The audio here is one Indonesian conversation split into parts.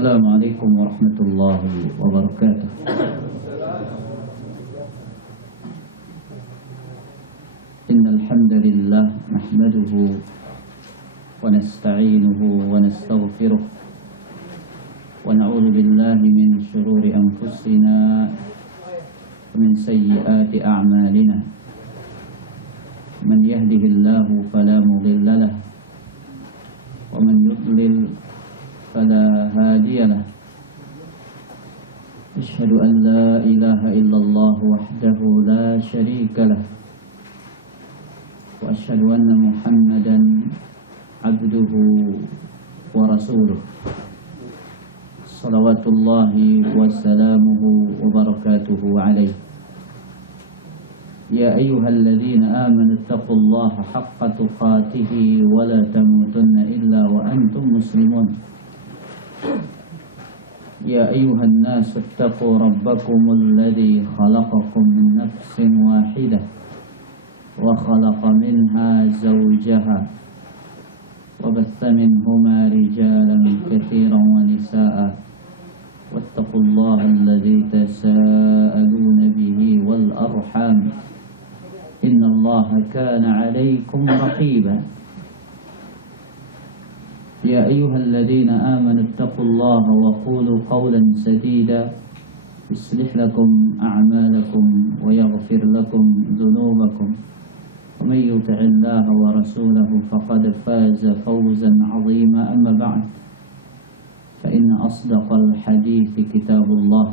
Assalamualaikum warahmatullahi wabarakatuh. Innal hamdalillah nahmaduhu wa nasta'inuhu wa nastaghfiruh wa na'udzu billahi min shururi anfusina wa min sayyiati a'malina. Man yahdihillahu fala mudilla lahu wa man yudlil فلا هادي له. أشهد أن لا إله إلا الله وحده لا شريك له وأشهد أن محمدا عبده ورسوله صلوات الله وسلامه وبركاته عليه. يا أيها الذين آمنوا اتقوا الله حق تقاته ولا تموتن إلا وأنتم مسلمون. يا أيها الناس اتقوا ربكم الذي خلقكم من نفس واحدة وخلق منها زوجها وبث منهما رجالا كثيرا ونساء واتقوا الله الذي تساءلون به والأرحام إن الله كان عليكم رقيبا. يا أيها الذين آمنوا اتقوا الله وقولوا قولا سديدا يصلح لكم أعمالكم ويغفر لكم ذنوبكم ومن يطع الله ورسوله فقد فاز فوزا عظيما. أما بعد فإن أصدق الحديث كتاب الله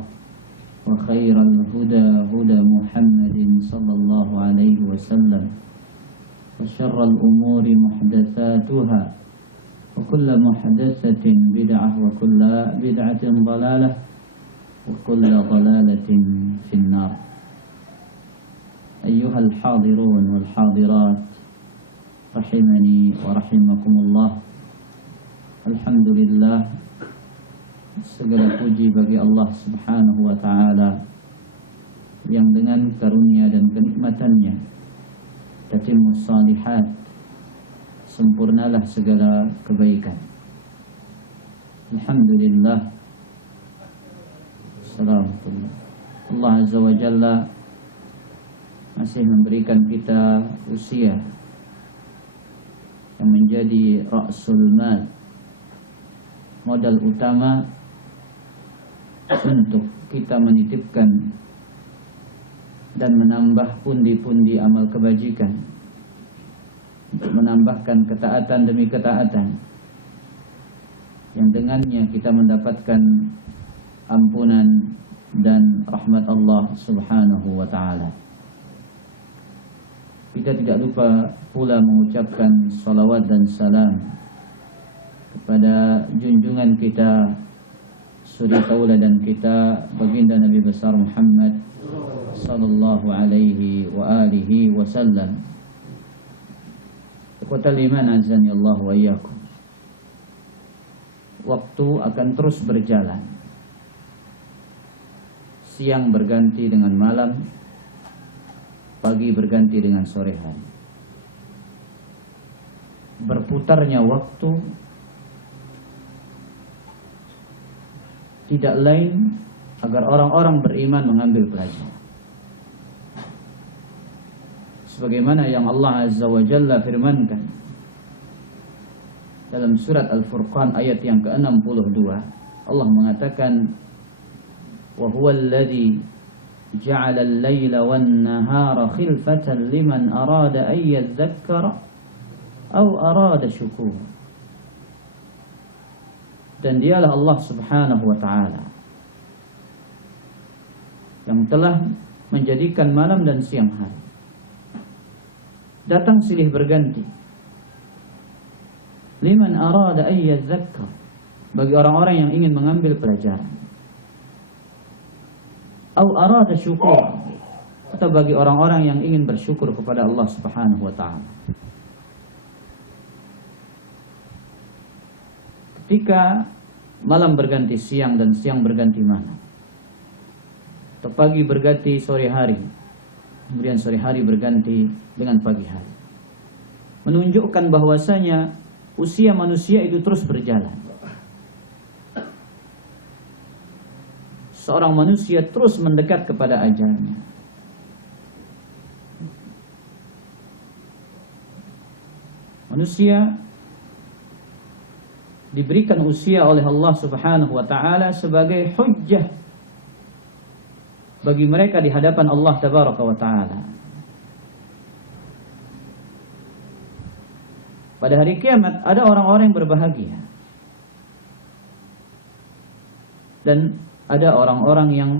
وخير الهدى هدى محمد صلى الله عليه وسلم وشر الأمور محدثاتها وكل محدثة بدعة وكل بدعة ضلالة وكل ضلالة في النار. أيها الحاضرون والحاضرات رحمني ورحمكم الله. Alhamdulillah, segala puji bagi Allah Subhanahu wa taala yang dengan karunia dan kenikmatannya tatimmus shalihat, sempurnalah segala kebaikan. Alhamdulillah. Assalamualaikum. Allah Azza wa Jalla masih memberikan kita usia yang menjadi ra'sul mal, modal utama untuk kita menitipkan dan menambah pundi-pundi amal kebajikan, untuk menambahkan ketaatan demi ketaatan yang dengannya kita mendapatkan ampunan dan rahmat Allah Subhanahu wa ta'ala. Kita tidak lupa pula mengucapkan salawat dan salam kepada junjungan kita, suri tauladan kita, baginda Nabi besar Muhammad sallallahu alaihi wa alihi wasallam. Ikhwatal iman azani Allah wa iyyakum. Waktu akan terus berjalan. Siang berganti dengan malam, pagi berganti dengan sore hari. Berputarnya waktu tidak lain agar orang-orang beriman mengambil pelajaran. Sebagaimana yang Allah Azza wa Jalla firmankan dalam surat Al-Furqan ayat yang ke-62, Allah mengatakan, wa huwal ladzi ja'ala al-laila wan-nahara khilfatan liman arada an yadhakkara aw arada syukura. Dan dialah Allah Subhanahu wa ta'ala yang telah menjadikan malam dan siang hari datang silih berganti, liman arada an yadzakkar, bagi orang-orang yang ingin mengambil pelajaran, au arada syukur, atau bagi orang-orang yang ingin bersyukur kepada Allah Subhanahu wa ta'ala. Ketika malam berganti siang dan siang berganti malam, atau pagi berganti sore hari, kemudian sore hari berganti dengan pagi hari, menunjukkan bahwasanya usia manusia itu terus berjalan. seorang manusia terus mendekat kepada ajalnya. Manusia diberikan usia oleh Allah Subhanahu wa taala sebagai hujjah bagi mereka di hadapan Allah Tabaraka wa taala. Pada hari kiamat ada orang-orang yang berbahagia dan ada orang-orang yang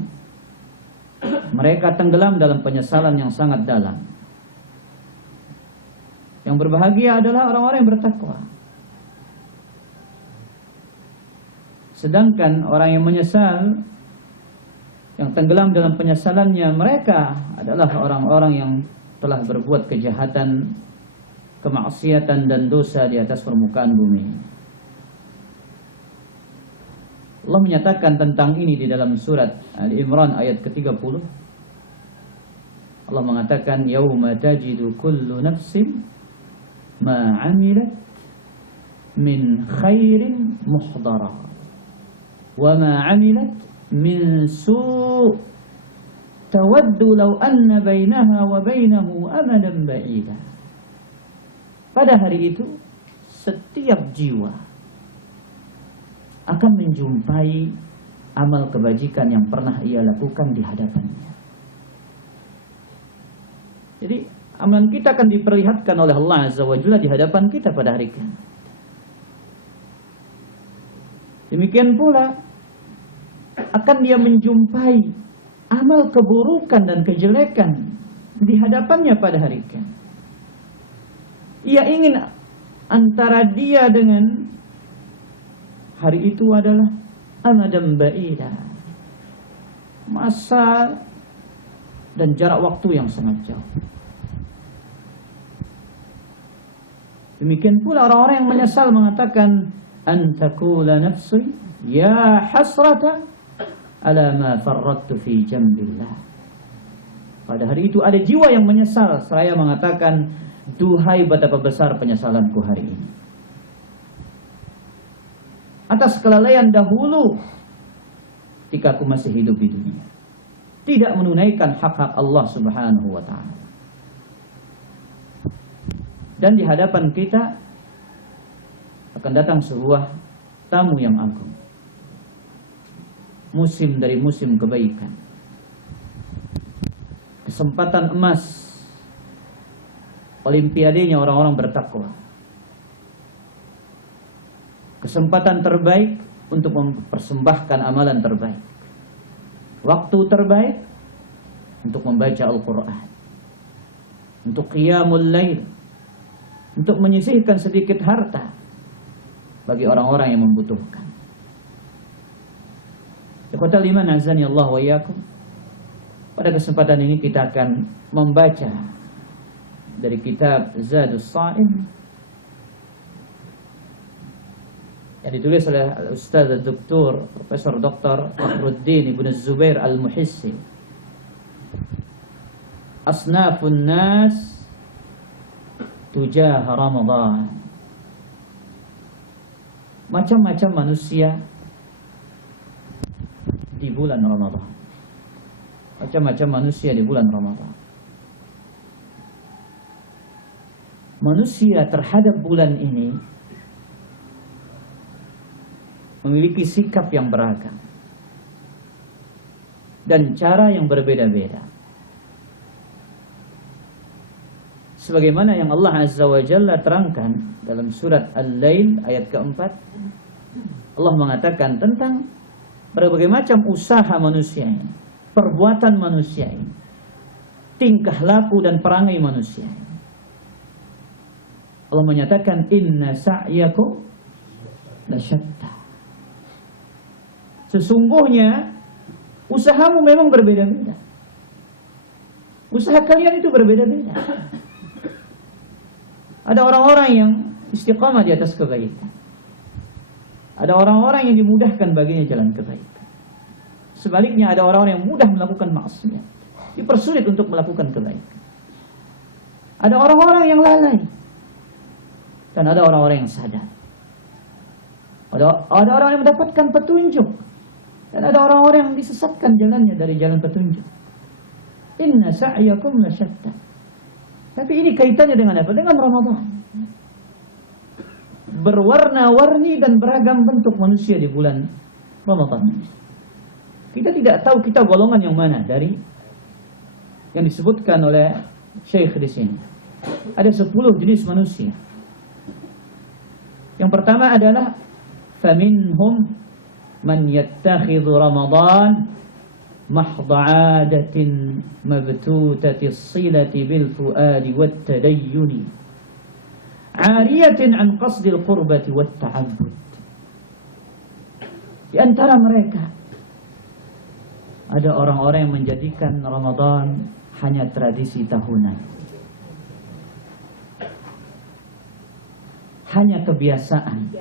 mereka tenggelam dalam penyesalan yang sangat dalam. Yang berbahagia adalah orang-orang yang bertakwa. Sedangkan orang yang menyesal, yang tenggelam dalam penyesalannya, mereka adalah orang-orang yang telah berbuat kejahatan, kemaksiatan dan dosa di atas permukaan bumi. Allah menyatakan tentang ini di dalam surat Ali Imran ayat ke-30. Allah mengatakan, "Yauma tajidu kullu nafsin ma 'amilat min khairin muhdara wa ma 'amilat min su' tawaddu law anna bainaha wa bainahu amadan ba'ida." Pada hari itu setiap jiwa akan menjumpai amal kebajikan yang pernah ia lakukan di hadapannya. Jadi amalan kita akan diperlihatkan oleh Allah Azza wa Jalla di hadapan kita pada hari kiamat. Demikian pula akan dia menjumpai amal keburukan dan kejelekan di hadapannya pada hari kiamat. Ia ingin antara dia dengan hari itu adalah amadan ba'ida, masa dan jarak waktu yang sangat jauh. Demikian pula orang-orang yang menyesal mengatakan, antakula nafsi ya hasrata ala ma farrattu fi jambillah. Pada hari itu ada jiwa yang menyesal seraya mengatakan, duhai betapa besar penyesalanku hari ini atas kelalaian dahulu ketika aku masih hidup di dunia, tidak menunaikan hak-hak Allah Subhanahu wa ta'ala. Dan di hadapan kita akan datang sebuah tamu yang agung, musim dari musim kebaikan, kesempatan emas, olimpiadenya orang-orang bertakwa, kesempatan terbaik untuk mempersembahkan amalan terbaik, waktu terbaik untuk membaca Al-Quran, untuk qiyamul lail, untuk menyisihkan sedikit harta bagi orang-orang yang membutuhkan. Ikhwatal iman azani Allah wa iyyakum. Pada kesempatan ini kita akan membaca dari kitab Zadus Sha'im yang ditulis oleh Ustaz Dr. Profesor Dr. Fakhruddin Ibn Zubair Al-Muhissi. Asnafun nas tujah Ramadan. Macam-macam manusia di bulan Ramadan. Macam-macam manusia di bulan Ramadan. Manusia terhadap bulan ini memiliki sikap yang beragam dan cara yang berbeda-beda. Sebagaimana yang Allah Azza wa Jalla terangkan dalam surat Al-Lail ayat keempat, Allah mengatakan tentang berbagai macam usaha manusia ini, perbuatan manusia ini, tingkah laku dan perangai manusia ini. Allah menyatakan inna sa'yakum lasyatta. Sesungguhnya usahamu memang berbeda-beda. Usaha kalian itu berbeda-beda. Ada orang-orang yang istiqamah di atas kebaikan. Ada orang-orang yang dimudahkan baginya jalan kebaikan. Sebaliknya ada orang-orang yang mudah melakukan maksiat, dipersulit untuk melakukan kebaikan. Ada orang-orang yang lalai dan ada orang-orang yang sadar. Ada orang yang mendapatkan petunjuk Dan ada orang-orang yang disesatkan jalannya dari jalan petunjuk. Inna sa'yakum lasyatta. Tapi ini kaitannya dengan apa? Dengan Ramadan. Berwarna-warni dan beragam bentuk manusia di bulan Ramadan. Kita tidak tahu kita golongan yang mana dari yang disebutkan oleh Syekh di sini. Ada 10 jenis manusia. Yang pertama adalah faminhum man yattakhidhu Ramadan mahdha 'adatin mabtutati as-silati bil fuadi wat tadayyuni 'ariyatin an qasdil qurbati wat ta'abbud. Di antara mereka ada orang-orang yang menjadikan Ramadan hanya tradisi tahunan. Hanya kebiasaan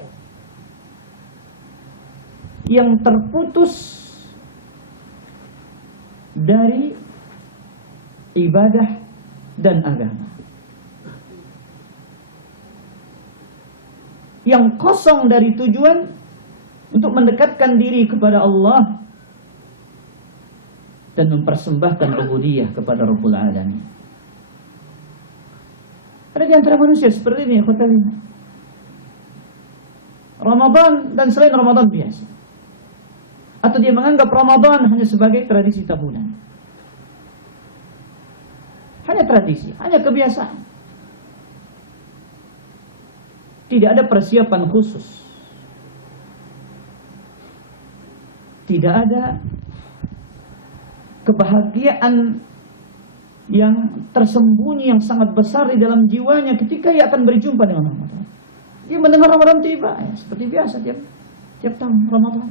yang terputus dari ibadah dan agama, yang kosong dari tujuan untuk mendekatkan diri kepada Allah dan mempersembahkan ubudiyah kepada Rabbul Alamin. Ada di antara manusia seperti ini, khotimah. Ramadan dan selain Ramadan biasa. Atau dia menganggap Ramadan hanya sebagai tradisi tahunan. Hanya tradisi, hanya kebiasaan. Tidak ada persiapan khusus. Tidak ada kebahagiaan yang tersembunyi yang sangat besar di dalam jiwanya ketika ia akan berjumpa dengan Ramadan. Dia mendengar Ramadan tiba, ya, seperti biasa tiap tahun Ramadan.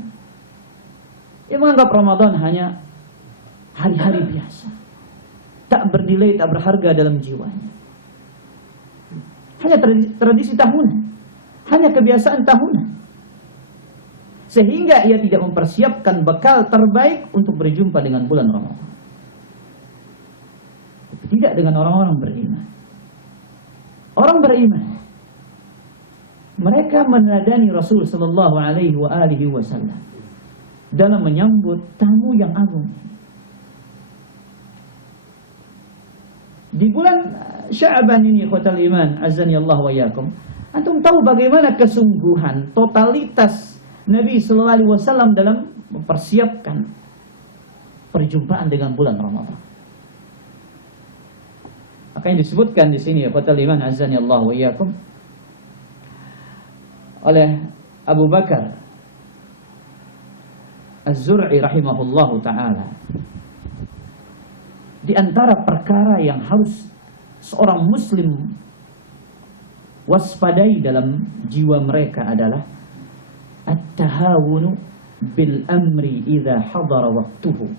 Dia menganggap Ramadan hanya hari-hari biasa, tak bernilai, tak berharga dalam jiwanya. Hanya tradisi tahunan, hanya kebiasaan tahunan, sehingga ia tidak mempersiapkan bekal terbaik untuk berjumpa dengan bulan Ramadan. Tidak dengan orang-orang beriman. Orang beriman, mereka meneladani Rasul sallallahu alaihi wasallam dalam menyambut tamu yang agung. Di bulan Sya'ban ini, ikhwatal iman, azani Allah wa iyyakum, antum tahu bagaimana kesungguhan, totalitas Nabi sallallahu alaihi wasallam dalam mempersiapkan perjumpaan dengan bulan Ramadan. Maka yang disebutkan di sini, ikhwatal iman, azani Allah wa iyyakum, oleh Abu Bakar Az-Zur'i rahimahullahu ta'ala, di antara perkara yang harus seorang muslim waspadai dalam jiwa mereka adalah at-tahawunu bil amri idza hadara waktuhu,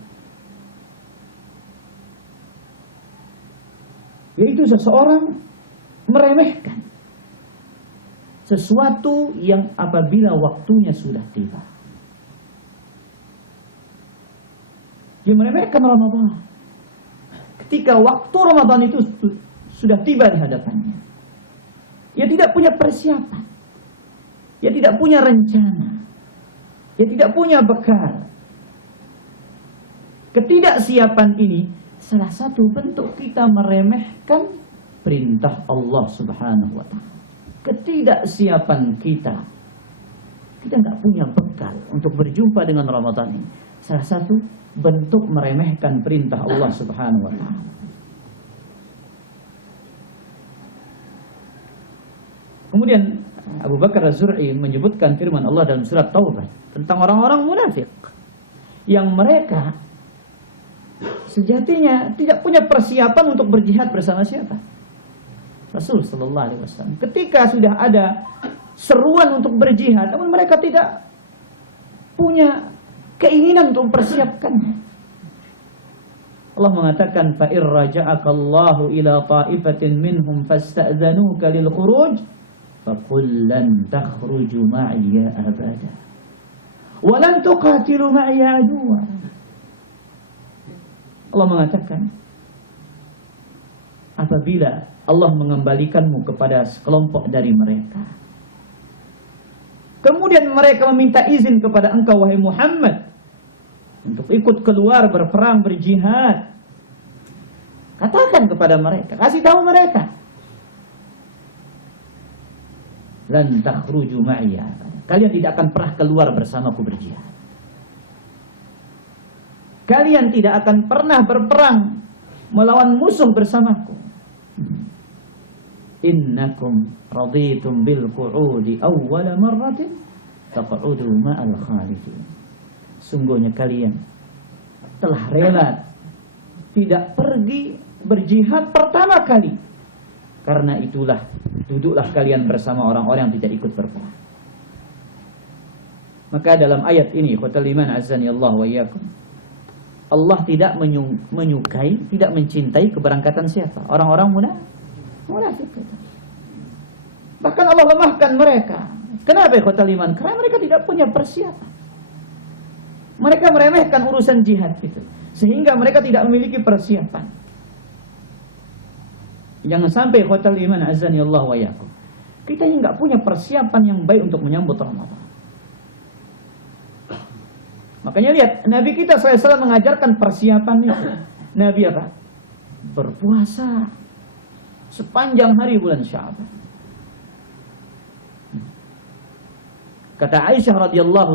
yaitu seseorang meremehkan sesuatu yang apabila waktunya sudah tiba. Dia meremehkan Ramadan ketika waktu Ramadan itu sudah tiba di hadapannya. Dia tidak punya persiapan, dia tidak punya rencana, dia tidak punya bekal. Ketidaksiapan ini salah satu bentuk kita meremehkan perintah Allah Subhanahu wa ta'ala. Ketidaksiapan kita nggak punya bekal untuk berjumpa dengan Ramadan ini, salah satu bentuk meremehkan perintah Allah Subhanahu wa ta'ala. Kemudian Abu Bakar Az-Zur'i menyebutkan firman Allah dalam surat Taubah tentang orang-orang munafik yang mereka sejatinya tidak punya persiapan untuk berjihad bersama siapa? Rasul sallallahu alaihi wasallam. Ketika sudah ada seruan untuk berjihad, namun mereka tidak punya keinginan untuk mempersiapkannya. Allah mengatakan, fa ir raja'aka Allahu ila ta'ifatin minhum fasta'dzanuka lil khuruj faqul lan takhruju ma'iya abada wa lan tuqatilu ma'iya aduwa. Allah mengatakan, apabila Allah mengembalikanmu kepada sekelompok dari mereka, kemudian mereka meminta izin kepada engkau wahai Muhammad untuk ikut keluar berperang, berjihad. Katakan kepada mereka, kasih tahu mereka, lan takhruju ma'iyya, kalian tidak akan pernah keluar bersamaku berjihad. Kalian tidak akan pernah berperang melawan musuh bersamaku. Innakum raditum bil qu'udi awwala marratin faq'udu ma'al khalifin. Sungguhnya kalian telah rela tidak pergi berjihad pertama kali. Karena itulah duduklah kalian bersama orang-orang yang tidak ikut berperang. Maka dalam ayat ini, ikhwatal iman azani Allah wa iyyakum, Allah tidak menyukai, tidak mencintai keberangkatan siapa? Orang-orang munafik. Bahkan Allah lemahkan mereka. Kenapa ikhwatal iman? Karena mereka tidak punya persiapan. Mereka meremehkan urusan jihad itu, sehingga mereka tidak memiliki persiapan. Jangan sampai ikhwatal iman azani Allah wa iyyakum, kita yang enggak punya persiapan yang baik untuk menyambut Ramadan. Makanya lihat, Nabi kita SAW mengajarkan persiapan itu. Nabi apa? Berpuasa sepanjang hari bulan Sya'ban. Kata Aisyah radhiyallahu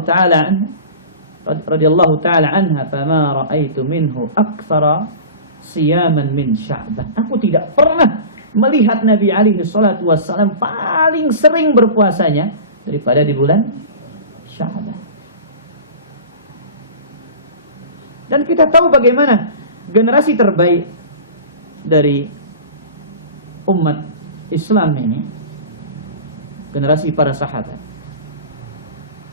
taala anha, "Fama ra'aitu minhu aktsara siyaman min Sya'ban." Aku tidak pernah melihat Nabi alaihi salatu wassalam paling sering berpuasanya daripada di bulan Sya'ban. Dan kita tahu bagaimana generasi terbaik dari umat Islam ini, generasi para sahabat,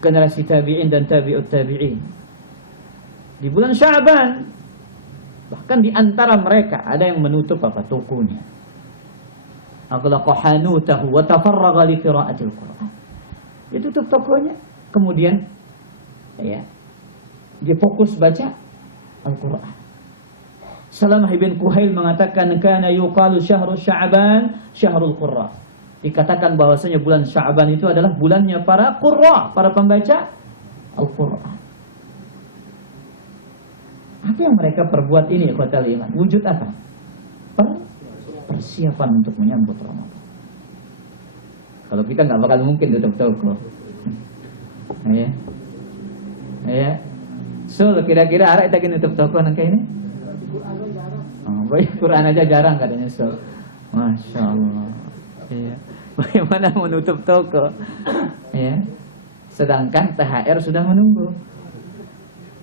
generasi tabi'in dan tabi'ut tabi'in, di bulan Sya'ban, bahkan di antara mereka ada yang menutup tokonya, aghlaqa hanutahu wa tafarraga li qira'atil Qur'an. Dia tutup tokonya, kemudian dia fokus baca Al-Quran. Salamah ibn Kuhail mengatakan, kana yuqalu syahru Sya'ban syahrul qurra. Dikatakan bahwasanya bulan Sya'ban itu adalah bulannya para qurra, para pembaca Al-Quran. Apa yang mereka perbuat ini, ikhwatal iman? Wujud apa? Persiapan untuk menyambut Ramadan. Kalau kita nggak bakal mungkin tutup toko. Ya. So, kira-kira arah kita nutup toko nang kayak ini? Baik, Quran aja jarang katanya, so. Masya Allah. Iya. Bagaimana menutup toko? Ya. Sedangkan THR sudah menunggu.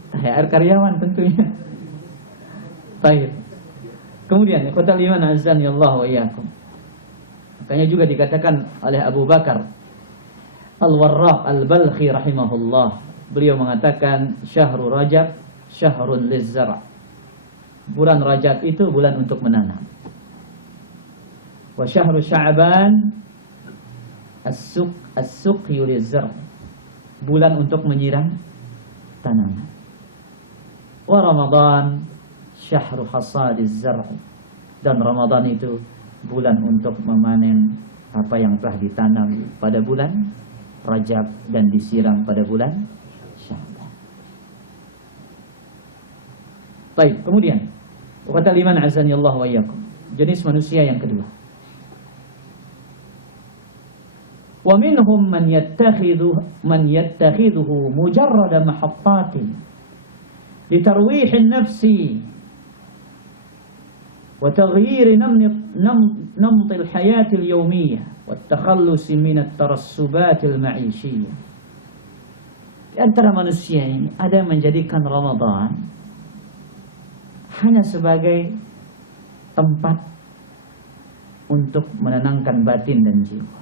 THR karyawan tentunya. Baik. Kemudian, ikhwatal iman azani Allah wa iyyakum. Makanya juga dikatakan oleh Abu Bakar Al-Warraq Al-Balkhi rahimahullah. Beliau mengatakan syahrul Rajab syahrun lizzar'. Bulan Rajab itu bulan untuk menanam. Wa syahrul Sya'ban as-suqyu lizzar'. Bulan untuk menyiram tanaman. Wa Ramadan syahru hasadiz zar'. Dan Ramadan itu bulan untuk memanen apa yang telah ditanam pada bulan Rajab dan disiram pada bulan Sya'ban. Baik, kemudian ikhwatal iman azani Allah wa iyyakum, jenis manusia yang kedua. Wa minhum man yattakhidhuhu mujarrada mahattatin litarwihin nafsi wa taghyir namtil hayatil yawmiyyah wa takhallusi minat tarassubatil ma'ishiyyah. Di antara manusia ini ada yang menjadikan Ramadan hanya sebagai tempat untuk menenangkan batin dan jiwa.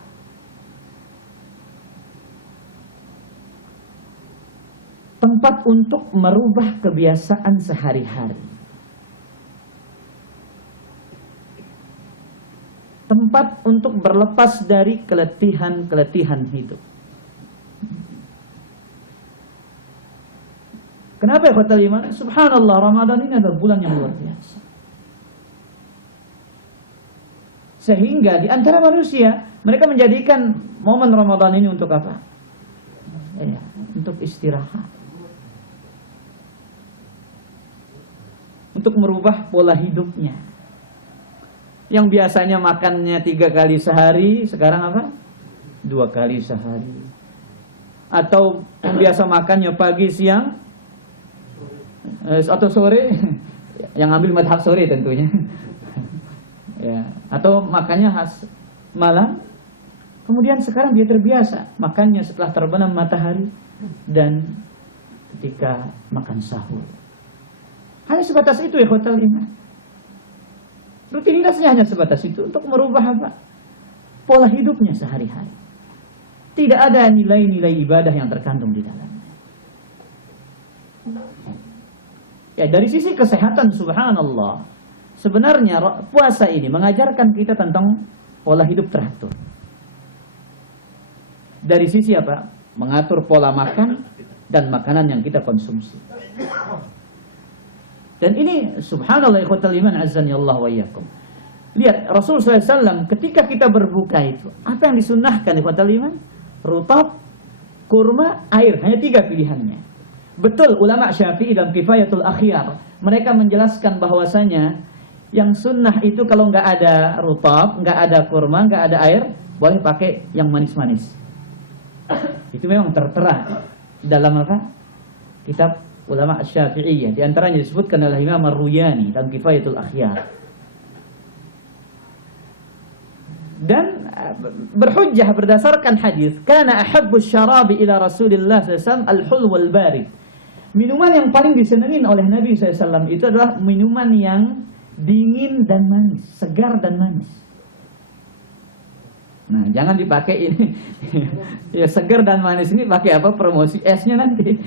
Tempat untuk merubah kebiasaan sehari-hari. Tempat untuk berlepas dari keletihan-keletihan hidup. Kenapa ya khawatir iman? Subhanallah, Ramadan ini adalah bulan yang luar biasa. Sehingga di antara manusia, mereka menjadikan momen Ramadan ini untuk apa? Untuk istirahat. untuk merubah pola hidupnya. Yang biasanya makannya 3 kali sehari, sekarang apa? 2 kali sehari. Atau yang biasa makannya pagi, siang, atau sore, yang ambil madhab sore tentunya. Ya, atau makannya malam. Kemudian sekarang dia terbiasa makannya setelah terbenam matahari dan ketika makan sahur. Hanya sebatas itu ya ikhwatal iman. Rutinitasnya hanya sebatas itu untuk merubah apa? Pola hidupnya sehari-hari. Tidak ada nilai-nilai ibadah yang terkandung di dalamnya. Ya, dari sisi kesehatan subhanallah, sebenarnya puasa ini mengajarkan kita tentang pola hidup teratur. Dari sisi apa? Mengatur pola makan dan makanan yang kita konsumsi. Dan ini subhanallah ikhwatal iman azani Allah wa iyyakum. Lihat Rasulullah SAW ketika kita berbuka itu, apa yang disunnahkan ikhwatal iman? Rutab, kurma, air, hanya 3 pilihannya. Betul ulama Syafi'i dalam Kifayatul Akhyar, mereka menjelaskan bahwasanya yang sunnah itu kalau nggak ada rutab, nggak ada kurma, nggak ada air, boleh pakai yang manis-manis. Itu memang tertera dalam apa? Kitab ulama Syafi'iyah. Di antaranya disebutkan oleh Imam Ar-Ruyani dalam Kifayatul Akhyar. Dan berhujjah berdasarkan hadis, kana ahabbu syarabi ila Rasulillah SAW al-hul wal barid. Minuman yang paling disenangi oleh Nabi SAW itu adalah minuman yang dingin dan manis, segar dan manis. Nah, jangan dipakai ini. Ya, segar dan manis ini pakai apa? Promosi esnya nanti.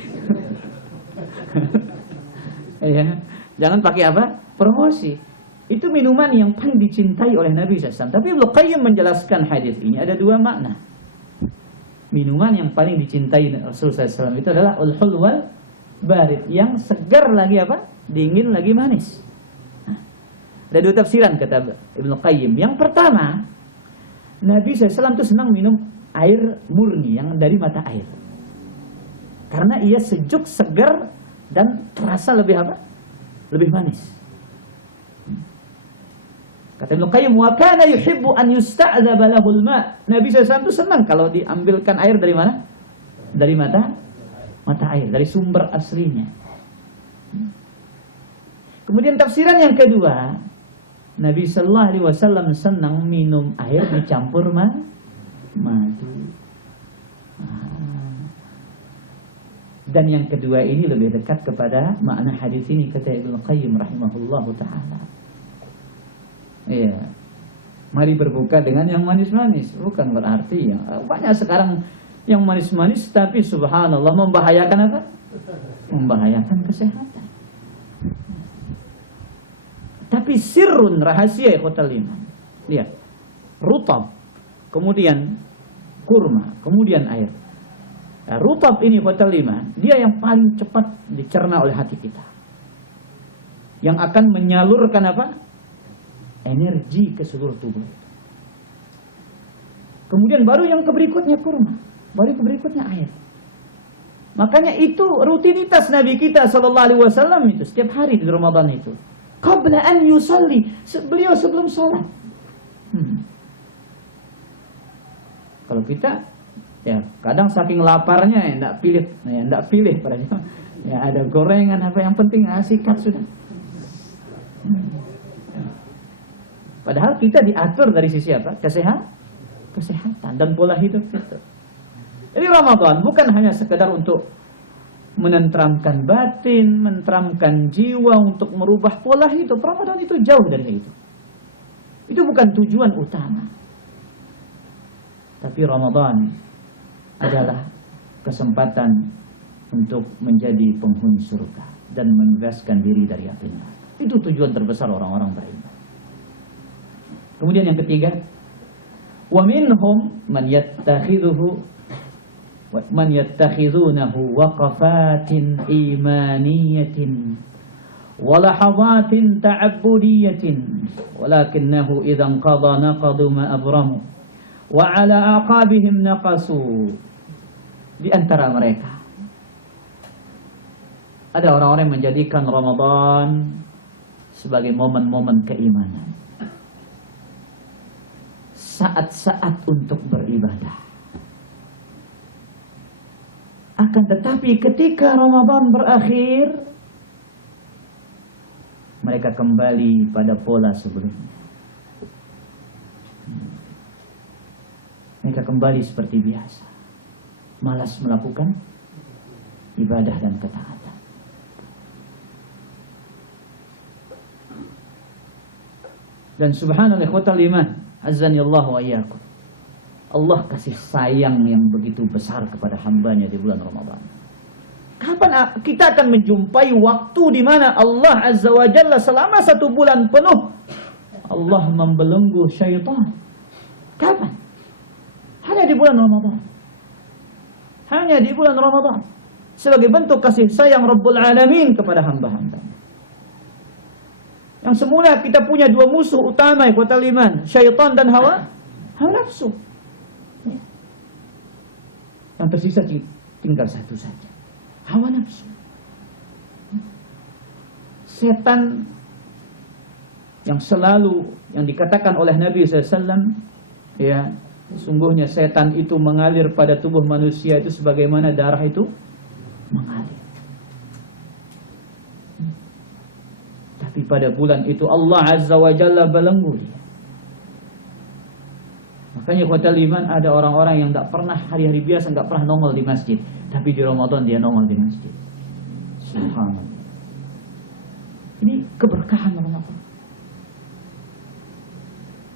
Ya, jangan pakai apa? Promosi. Itu minuman yang paling dicintai oleh Nabi SAW. Tapi Ibnu Qayyim menjelaskan hadis ini ada 2 makna. Minuman yang paling dicintai Rasulullah SAW itu adalah al-hul wal barid, yang segar lagi apa? Dingin lagi manis. Nah, ada 2 tafsiran kata Ibnu Qayyim. Yang pertama, Nabi SAW itu senang minum air murni yang dari mata air. Karena ia sejuk, segar dan terasa lebih apa? Lebih manis. Kata Ibnu Qayyim, wa kana yuhibbu an yusta'dzaba lahul ma'. Nabi SAW itu senang kalau diambilkan air dari mana? Dari mata air, dari sumber aslinya. Kemudian tafsiran yang kedua, Nabi sallallahu alaihi wasallam senang minum air dicampur madu. Dan yang kedua ini lebih dekat kepada makna hadis ini kata Ibnu Qayyim rahimahullahu taala. Iya. Mari berbuka dengan yang manis-manis. Bukan berarti yang banyak sekarang yang manis-manis tapi subhanallah membahayakan apa? Membahayakan kesehatan. Tapi sirrun, rahasia ikhwatal iman. Lihat. Rutab, kemudian kurma, kemudian air. Nah, rutab ini ikhwatal iman, dia yang paling cepat dicerna oleh hati kita. Yang akan menyalurkan apa? Energi ke seluruh tubuh. Kemudian baru yang berikutnya kurma, baru yang berikutnya air. Makanya itu rutinitas Nabi kita sallallahu alaihi wasallam itu setiap hari di Ramadan itu. Qabla an yusalli, beliau sebelum sholat. Kalau kita ya kadang saking laparnya ya enggak pilih pada ya ada gorengan apa yang penting sikat sudah. Padahal kita diatur dari sisi apa? Kesehatan dan pola hidup itu. Jadi Ramadan bukan hanya sekedar untuk menenteramkan batin, menenteramkan jiwa, untuk merubah pola hidup. Ramadan itu jauh dari itu. Itu bukan tujuan utama. Tapi Ramadan adalah kesempatan untuk menjadi penghuni surga dan membebaskan diri dari api neraka. Itu tujuan terbesar orang-orang beriman. Kemudian yang ketiga, wa minhum man yattakhidunahu waqafatin imaniyatin wa lahazatin ta'abbudiyatin walakinnahu idhan qada naqadu ma abramu wa ala aqabihim naqasu. Di antara mereka ada orang-orang yang menjadikan Ramadan sebagai momen-momen keimanan, saat-saat untuk beribadah. Akan tetapi ketika Ramadan berakhir, mereka kembali pada pola sebelumnya. Mereka kembali seperti biasa, malas melakukan ibadah dan ketaatan. Dan subhanallah ikhwatal iman, azani Allah wa iyyakum, Allah kasih sayang yang begitu besar kepada hambanya di bulan Ramadan. Kapan kita akan menjumpai waktu di mana Allah Azza wa Jalla selama 1 bulan penuh Allah membelenggu syaitan? Kapan? Hanya di bulan Ramadan. Hanya di bulan Ramadan. Sebagai bentuk kasih sayang Rabbul Alamin kepada hamba-hamba. Yang semula kita punya 2 musuh utama, ikhwatal iman, syaitan dan hawa nafsu. Yang tersisa tinggal satu saja, hawa nafsu. Setan yang selalu, yang dikatakan oleh Nabi SAW, ya, sungguhnya setan itu mengalir pada tubuh manusia itu sebagaimana darah itu mengalir. Tapi pada bulan itu Allah Azza wa Jalla belenggu dia. Makanya ikhwatal iman, ada orang-orang yang tidak pernah hari-hari biasa tidak pernah nongol di masjid, tapi di Ramadan dia nongol di masjid. Subhanallah. Ini keberkahan Ramadan.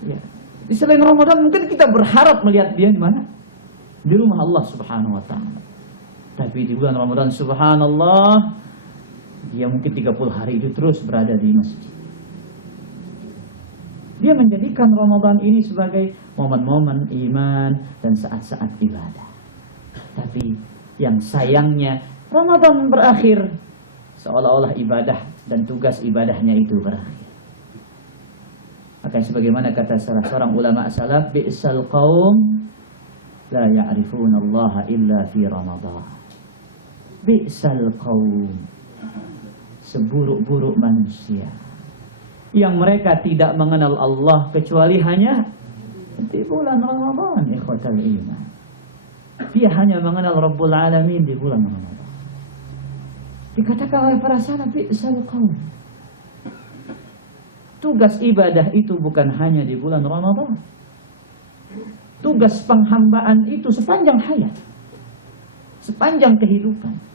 Ya. Di selain Ramadan mungkin kita berharap melihat dia di mana? Di rumah Allah Subhanahu wa taala. Tapi di bulan Ramadan subhanallah, dia mungkin 30 hari itu terus berada di masjid. Dia menjadikan Ramadan ini sebagai momen-momen iman dan saat-saat ibadah. Tapi yang sayangnya Ramadan berakhir, seolah-olah ibadah dan tugas ibadahnya itu berakhir. Maka sebagaimana kata salah seorang ulama salaf, bi'sal qaum la ya'rifuna Allah illa fi Ramadan. Bi'sal qaum, seburuk-buruk manusia yang mereka tidak mengenal Allah kecuali hanya di bulan Ramadan, ikhwatal iman. Dia hanya mengenal Rabbul Alamin di bulan Ramadan. Dikatakan oleh para salaf, bi'sal qaum, tugas ibadah itu bukan hanya di bulan Ramadan. Tugas penghambaan itu sepanjang hayat, sepanjang kehidupan.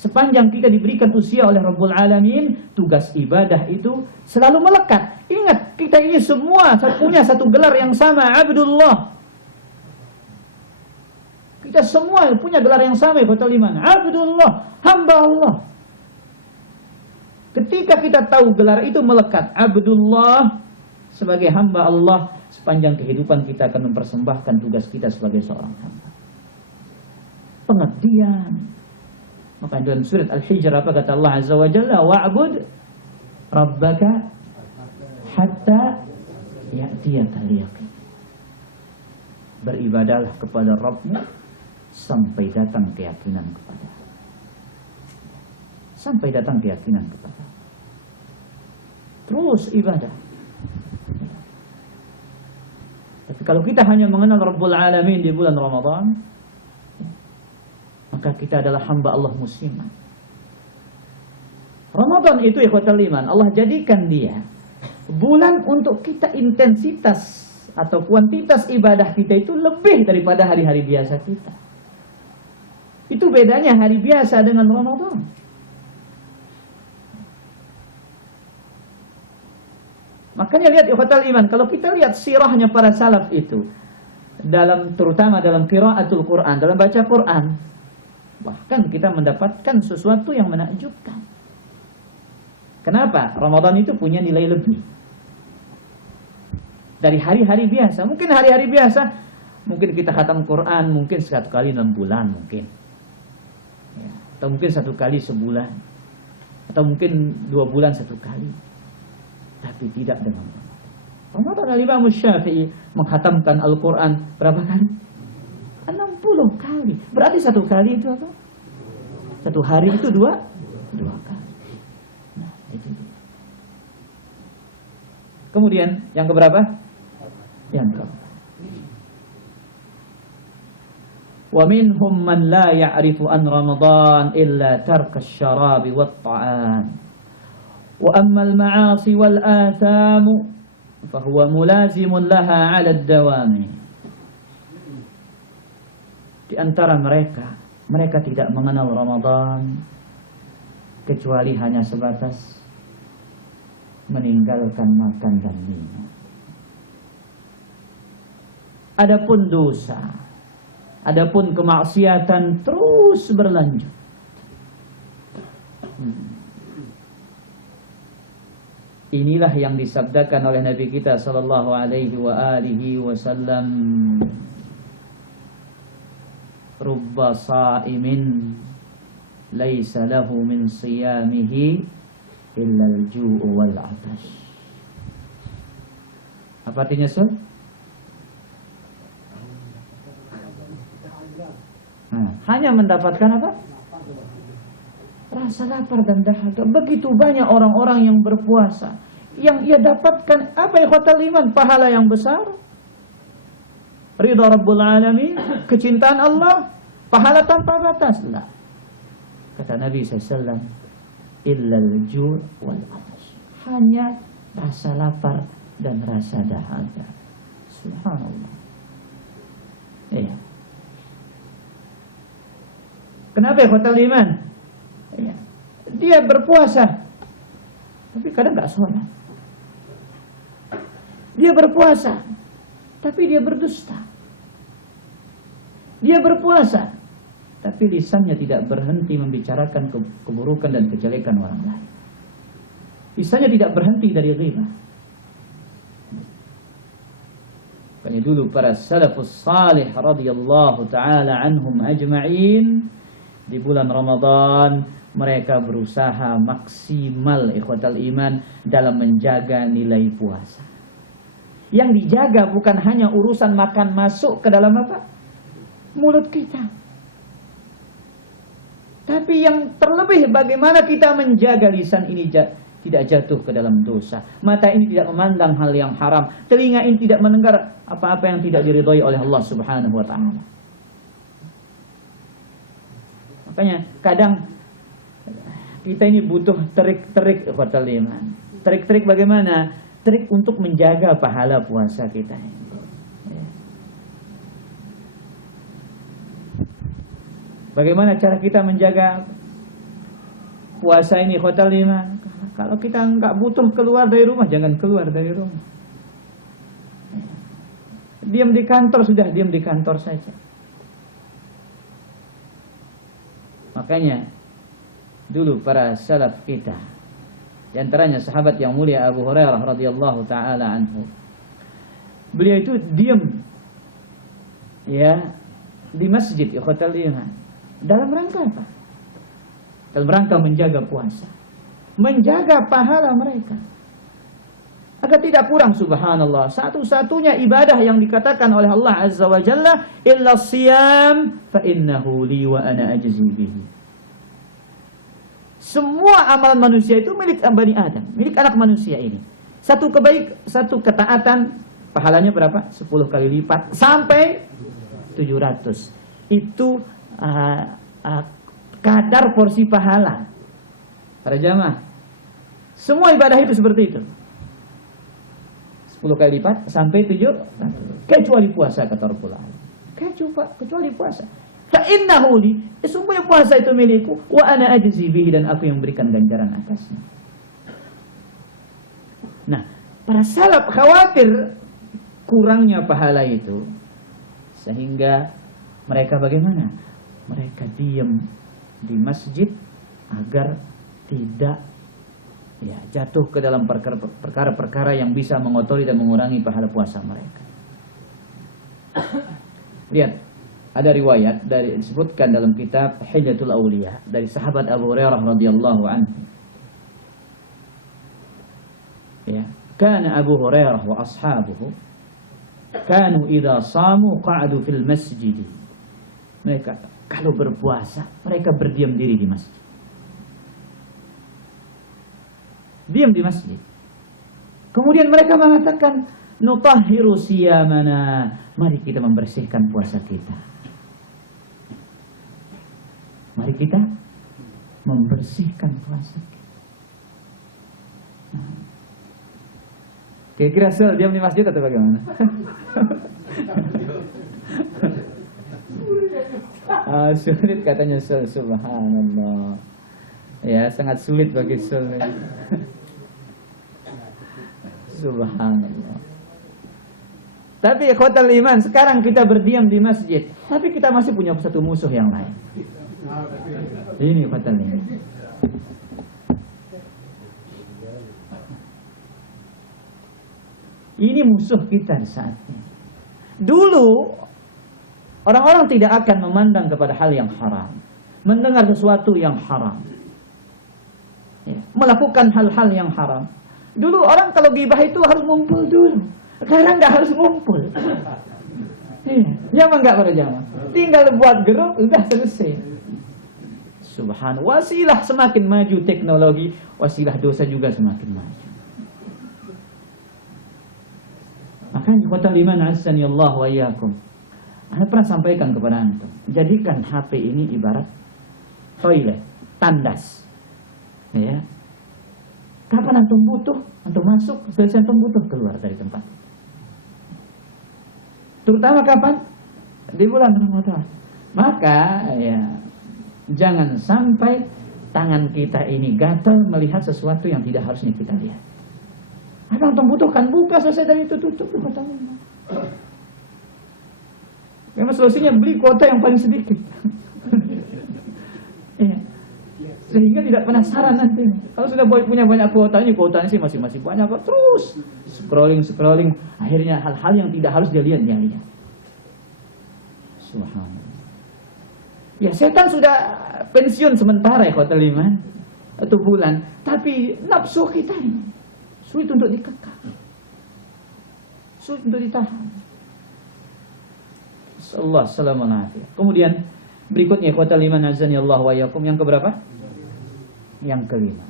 Sepanjang kita diberikan usia oleh Rabbul Alamin, tugas ibadah itu selalu melekat. Ingat, kita ini semua punya satu gelar yang sama, Abdullah. Kita semua punya gelar yang sama, ikhwatal iman, Abdullah, hamba Allah. Ketika kita tahu gelar itu melekat, Abdullah, sebagai hamba Allah, sepanjang kehidupan kita akan mempersembahkan tugas kita sebagai seorang hamba. Pengabdian. Maka dalam surat Al-Hijr apa kata Allah Azza wa Jalla, wa'bud rabbaka hatta ya'tiyakal yaqin. Beribadahlah kepada Rabbmu sampai datang keyakinan kepada. Sampai datang keyakinan kepada. Terus ibadah. Tapi kalau kita hanya mengenal Rabbul Alamin di bulan Ramadan, maka kita adalah hamba Allah musliman. Ramadan itu ikhwatal iman, Allah jadikan dia bulan untuk kita intensitas atau kuantitas ibadah kita itu lebih daripada hari-hari biasa kita. Itu bedanya hari biasa dengan Ramadan. Makanya lihat ikhwatal iman, kalau kita lihat sirahnya para salaf itu, terutama dalam qiraatul Quran, dalam baca Quran, bahkan kita mendapatkan sesuatu yang menakjubkan. Kenapa? Ramadan itu punya nilai lebih dari hari-hari biasa. Mungkin hari-hari biasa, mungkin kita khatam Quran mungkin 1 kali 6 bulan mungkin, ya. Atau mungkin 1 kali sebulan, atau mungkin 2 bulan 1 kali. Tapi tidak dengan Ramadan. Al-Imam Syafi'i menghatamkan Al-Quran berapa kali? 60 kali. Berarti 1 kali itu apa? 1 hari itu 2 kali. Nah, itu. Kemudian yang keberapa? Yang keempat. Wa minhum man la ya'rifu an Ramadan illa tarka asy-syarabi wat-ta'am. Wa amma al-ma'asi wal athamu fa huwa mulazimun laha 'ala ad-dawami. Di antara mereka tidak mengenal Ramadan kecuali hanya sebatas meninggalkan makan dan minum. Adapun dosa, adapun kemaksiatan terus berlanjut. Inilah yang disabdakan oleh Nabi kita sallallahu alaihi wa alihi wasallam, rubba sa'imin laisa lahu min siyamihi illa al-ju'u wal 'atash. Apa artinya, Sur? Hanya mendapatkan apa? Rasa lapar dan dahaga. Begitu banyak orang-orang yang berpuasa, yang ia dapatkan apa ikhwatal iman? Pahala yang besar, ridha Rabbul Alamin, kecintaan Allah, pahala tanpa batas. Lah, kata Nabi SAW, illal ju' wal 'atash. Hanya rasa lapar dan rasa dahaga. Subhanallah. Iya. Kenapa ikhwatal iman? Iya. Dia berpuasa, tapi kadang nggak sholat. Dia berpuasa, tapi dia berdusta. Dia berpuasa, tapi lisannya tidak berhenti membicarakan keburukan dan kejelekan orang lain. Lisannya tidak berhenti dari ghibah. Makanya dulu para salafus salih radhiyallahu taala anhum ajma'in, di bulan Ramadan mereka berusaha maksimal ikhwatal iman dalam menjaga nilai puasa. Yang dijaga bukan hanya urusan makan masuk ke dalam apa? Mulut kita. Tapi yang terlebih bagaimana kita menjaga lisan ini tidak jatuh ke dalam dosa. Mata ini tidak memandang hal yang haram. Telinga ini tidak mendengar apa-apa yang tidak diridhai oleh Allah Subhanahu wa ta'ala. Makanya kadang kita ini butuh trik-trik ikhwatal iman. Trik-trik bagaimana? Trik untuk menjaga pahala puasa kita ini. Bagaimana cara kita menjaga puasa ini ikhwatal iman? Kalau kita enggak butuh keluar dari rumah, jangan keluar dari rumah. Diam di kantor, sudah diam di kantor saja. Makanya dulu para salaf kita, di antaranya sahabat yang mulia Abu Hurairah radhiyallahu taala anhu, beliau itu diam ya di masjid ikhwatal iman. Dalam rangka apa? Dalam rangka menjaga puasa, menjaga pahala mereka agar tidak kurang. Subhanallah, satu-satunya ibadah yang dikatakan oleh Allah Azza wa Jalla, illa siyam fa innahu li wa ana ajzi bihi. Semua amalan manusia itu milik Bani Adam, milik anak manusia ini. Satu ketaatan pahalanya berapa? 10 kali lipat sampai 700. Itu kadar porsi pahala. Para jamaah, semua ibadah itu seperti itu. 10 kali lipat sampai 7, kecuali puasa, kata Rabbul Alamin. Kecuali puasa. Fa innahu li, sesungguhnya puasa itu milikku, wa ana ajzi bihi, dan aku yang berikan ganjaran atasnya. Nah, para salaf khawatir kurangnya pahala itu, sehingga mereka bagaimana? Mereka diam di masjid agar tidak jatuh ke dalam perkara-perkara yang bisa mengotori dan mengurangi pahala puasa mereka. Lihat, ada riwayat disebutkan dalam kitab Hilyatul Auliya dari sahabat Abu Hurairah radhiyallahu anhu. Ya, kana Abu Hurairah wa ashabuhu kanu idza shamu qa'adu fil masjid. Mereka kalau berpuasa, mereka berdiam diri di masjid. Diam di masjid. Kemudian mereka mengatakan, nutahhiru siyamana, mari kita membersihkan puasa kita. Mari kita membersihkan puasa kita. Kira-kira Sul diam di masjid atau bagaimana? Sulit katanya Sul, subhanallah. Ya, sangat sulit bagi Sul. Subhanallah. Tapi ikhwatal iman, sekarang kita berdiam di masjid, tapi kita masih punya satu musuh yang lain. Ini ikhwatal iman. Ini musuh kita saat ini. Dulu orang-orang tidak akan memandang kepada hal yang haram, mendengar sesuatu yang haram, ya, melakukan hal-hal yang haram. Dulu orang kalau gibah itu harus ngumpul dulu. Sekarang nggak harus ngumpul. Nyaman nggak para jamaah? Tinggal buat grup, udah selesai. Subhanallah. Wasilah semakin maju teknologi, wasilah dosa juga semakin maju. Makanya ikhwatal iman azani Allah wa iyyakum. Anda pernah sampaikan kepada antum, jadikan HP ini ibarat toilet, tandas. Ya. Kapan antum butuh, antum masuk, selesai antum butuh, keluar dari tempat. Terutama kapan? Di bulan Ramadan. Maka ya, jangan sampai tangan kita ini gatal melihat sesuatu yang tidak harusnya kita lihat. Apa yang membutuhkan, buka, selesai dari itu tutup. Memang solusinya beli kuota yang paling sedikit. Ya. Sehingga tidak penasaran nanti. Kalau sudah punya banyak kuotanya sih masih banyak kok. Terus scrolling, akhirnya hal-hal yang tidak harus dia lihat. Subhanallah. Ya, setan sudah pensiun sementara ya ikhwatal iman, 1 bulan, tapi nafsu kita ini sulit untuk dikekang, sulit untuk ditahan. Allah salamualaikum. Kemudian berikutnya ikhwatal iman azani Allah wa iyyakum, yang keberapa? Yang kelima.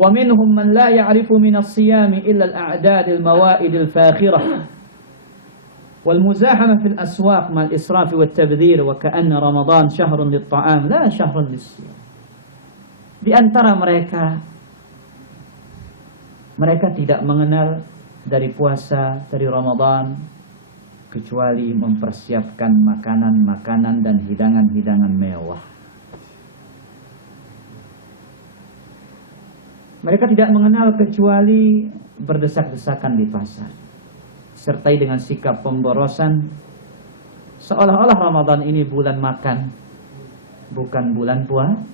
Wa minhum man la ya'rifu min as-siyami illa al-a'dad al-mawa'id al-fakhirah wal muzahama fil aswaq mal israf wat tabdhir wa ka'anna ramadan syahrun lit-ta'am la syahrun lis-siyam. Di antara mereka tidak mengenal dari puasa, dari Ramadan, kecuali mempersiapkan makanan-makanan dan hidangan-hidangan mewah. Mereka tidak mengenal kecuali berdesak-desakan di pasar, disertai dengan sikap pemborosan, seolah-olah Ramadan ini bulan makan, bukan bulan puasa.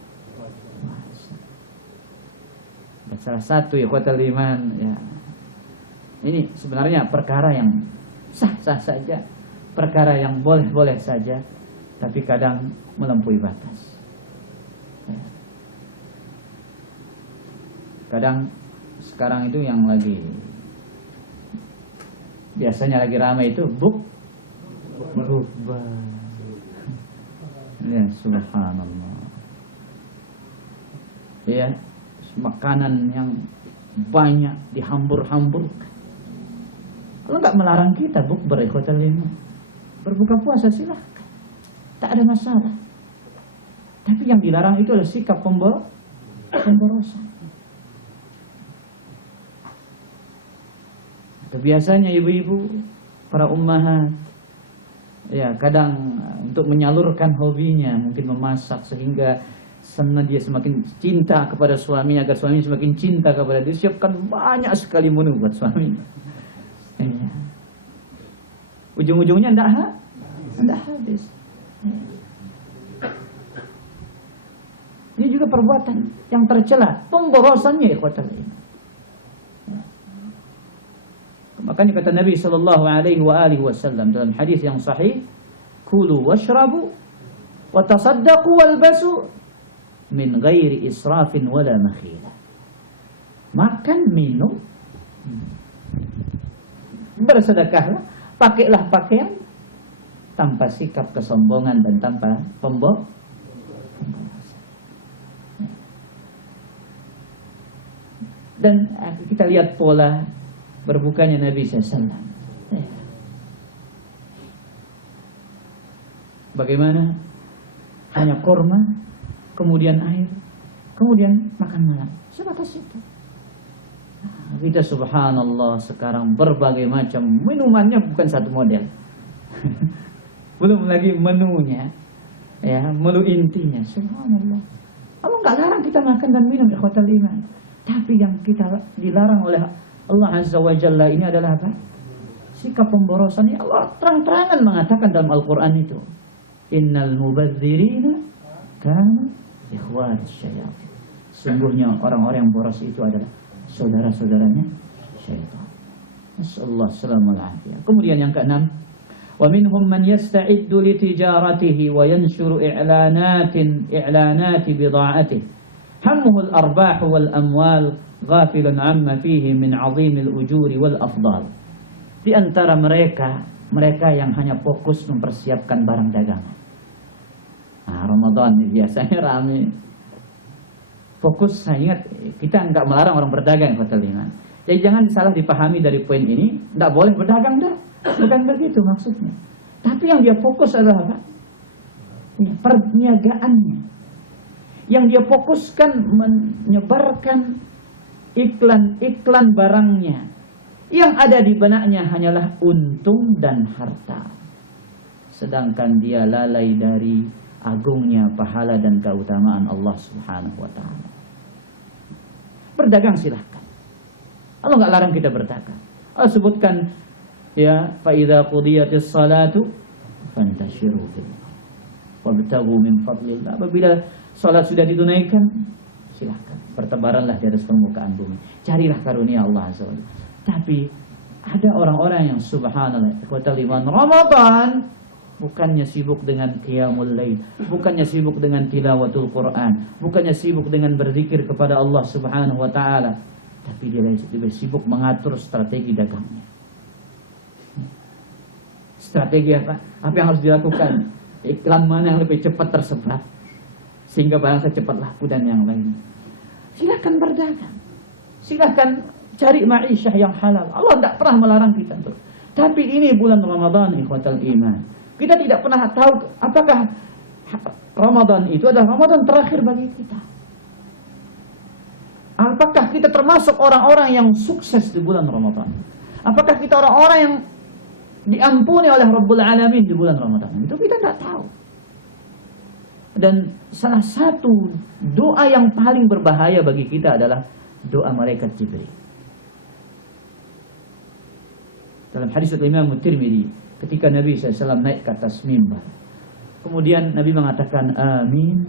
Dan salah satu ikhwatal iman, ya, ini sebenarnya perkara yang sah-sah saja, perkara yang boleh-boleh saja, tapi kadang melampaui batas. Ya. Kadang sekarang itu yang lagi biasanya lagi ramai itu bukber. Ya, subhanallah. Ya, makanan yang banyak dihambur-hamburkan. Kalau nggak melarang kita bukber ikhwatal iman, berbuka puasa silahkan, tak ada masalah. Tapi yang dilarang itu adalah sikap pemborosan. Biasanya ibu-ibu, para ummahat, ya kadang untuk menyalurkan hobinya, mungkin memasak, sehingga dia semakin cinta kepada suaminya, agar suaminya semakin cinta kepada dia, siapkan banyak sekali menu buat suami. Ya. Ujung-ujungnya tidak habis. Ya. Ini juga perbuatan yang tercela, pemborosannya ikhwatal iman. Makanya kata Nabi sallallahu alaihi wasallam dalam hadis yang sahih, kulu washrabu wa tasaddaqu walbasu min ghairi israfin wala makhila. Makan, minum, bersedekahlah, pakailah pakaian tanpa sikap kesombongan dan tanpa pemborosan. Dan kita lihat pola berbukanya Nabi SAW. Bagaimana? Hanya kurma, kemudian air, kemudian makan malam. Sebatas itu. Kita subhanallah sekarang berbagai macam minumannya bukan satu model. Belum lagi menunya, ya, menu intinya. Subhanallah. Allah nggak larang kita makan dan minum ikhwatal iman. Tapi yang kita dilarang oleh Allah Azza wa Jalla ini adalah apa? Sikap pemborosan. Allah terang-terangan mengatakan dalam Al-Quran itu, Innal mubadzirina kanu ikhwan syayatin. Sungguhnya orang-orang yang boros itu adalah saudara-saudaranya syaitan. Nasallahu alaihi wasallam. Kemudian yang keenam, wa minhum man yasta'iddu li tijaratihi wa yanshuru i'lanati bida'atihi. Hammuhu al-arbah wal amwal ghafilan amma fihi min 'azimil ujuri wal afdal. Di antara mereka yang hanya fokus mempersiapkan barang dagangan. Nah, Ramadan biasanya rame. Fokus, saya ingat kita enggak melarang orang berdagang kata Liman. Jadi jangan salah dipahami dari poin ini, enggak boleh berdagang dah. Bukan begitu maksudnya. Tapi yang dia fokus adalah apa? Ya, perniagaannya. Yang dia fokuskan menyebarkan iklan-iklan barangnya. Yang ada di benaknya hanyalah untung dan harta. Sedangkan dia lalai dari agungnya pahala dan keutamaan Allah Subhanahu wa taala. Berdagang silahkan. Allah enggak larang kita berdagang. Allah sebutkan ya, fa idza qudiyatis salatu fantashiru fil wabtaghu min fadlillah. Apabila salat sudah ditunaikan, silahkan bertebaranlah di atas permukaan bumi. Carilah karunia Allah Azza wa Jalla. Tapi ada orang-orang yang subhanallah, ikhwatal iman, Ramadan bukannya sibuk dengan qiyamul lail, bukannya sibuk dengan tilawatul Quran, bukannya sibuk dengan berzikir kepada Allah Subhanahu wa taala, tapi dia lebih sibuk mengatur strategi dagangnya. Strategi apa? Apa yang harus dilakukan? Iklan mana yang lebih cepat tersebar sehingga barang saya cepat laku dan yang lain. Silakan berdagang. Silakan cari ma'isyah yang halal. Allah tidak pernah melarang kita. Tapi ini bulan Ramadan, ikhwatal iman. Kita tidak pernah tahu apakah Ramadan itu adalah Ramadan terakhir bagi kita. Apakah kita termasuk orang-orang yang sukses di bulan Ramadan? Apakah kita orang-orang yang diampuni oleh Rabbul Alamin di bulan Ramadan? Itu kita tidak tahu. Dan salah satu doa yang paling berbahaya bagi kita adalah doa malaikat Jibril. Dalam hadis Imam Tirmidzi, ketika Nabi SAW naik ke atas mimbar, kemudian Nabi mengatakan amin,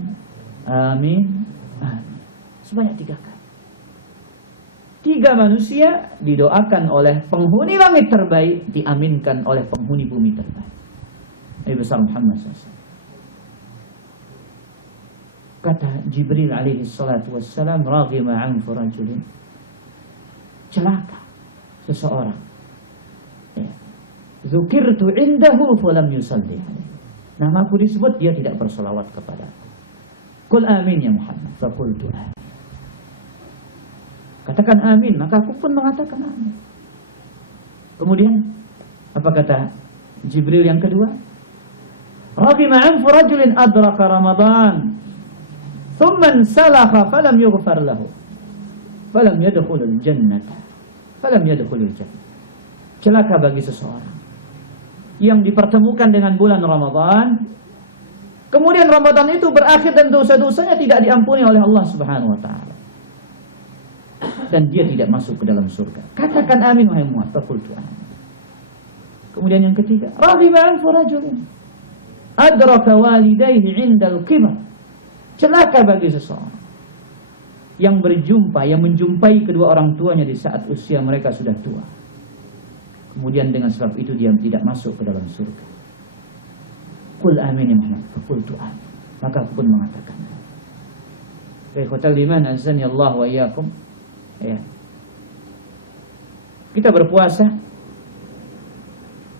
amin, amin sebanyak 3 kali. 3 manusia didoakan oleh penghuni langit terbaik, diaminkan oleh penghuni bumi terbaik, Nabi besar Muhammad SAW. Kata Jibril alaihi salatu wassalam, raghima anfu rajulin, celaka seseorang, Zukirtu indahu falam yusalli alaihi. Namaku disebut, dia tidak bersolawat kepadaku. Qul amin ya Muhammad. Faqultu amin. Katakan amin, maka aku pun mengatakan amin. Kemudian apa kata Jibril yang kedua? Raghima anfu rajulin adraka Ramadan thumma salakha falam yughfar lahu falam yadkhulul jannata falam yadkhulul jannah. Celaka bagi seseorang yang dipertemukan dengan bulan Ramadan, kemudian Ramadan itu berakhir dan dosa-dosanya tidak diampuni oleh Allah Subhanahu wa taala, dan dia tidak masuk ke dalam surga. Katakan amin wahai Muhammad. Faqultu amin. Kemudian yang ketiga, raghiba anfu rajulin adraka walidayhi 'indal kibar. Celaka bagi seseorang yang menjumpai kedua orang tuanya di saat usia mereka sudah tua. Kemudian dengan sebab itu dia tidak masuk ke dalam surga. Qul amin ya Muhammad. Faqultu amin. Maka aku pun mengatakan. Ikhwatal iman azani Allah wa iyyakum. Ya. Kita berpuasa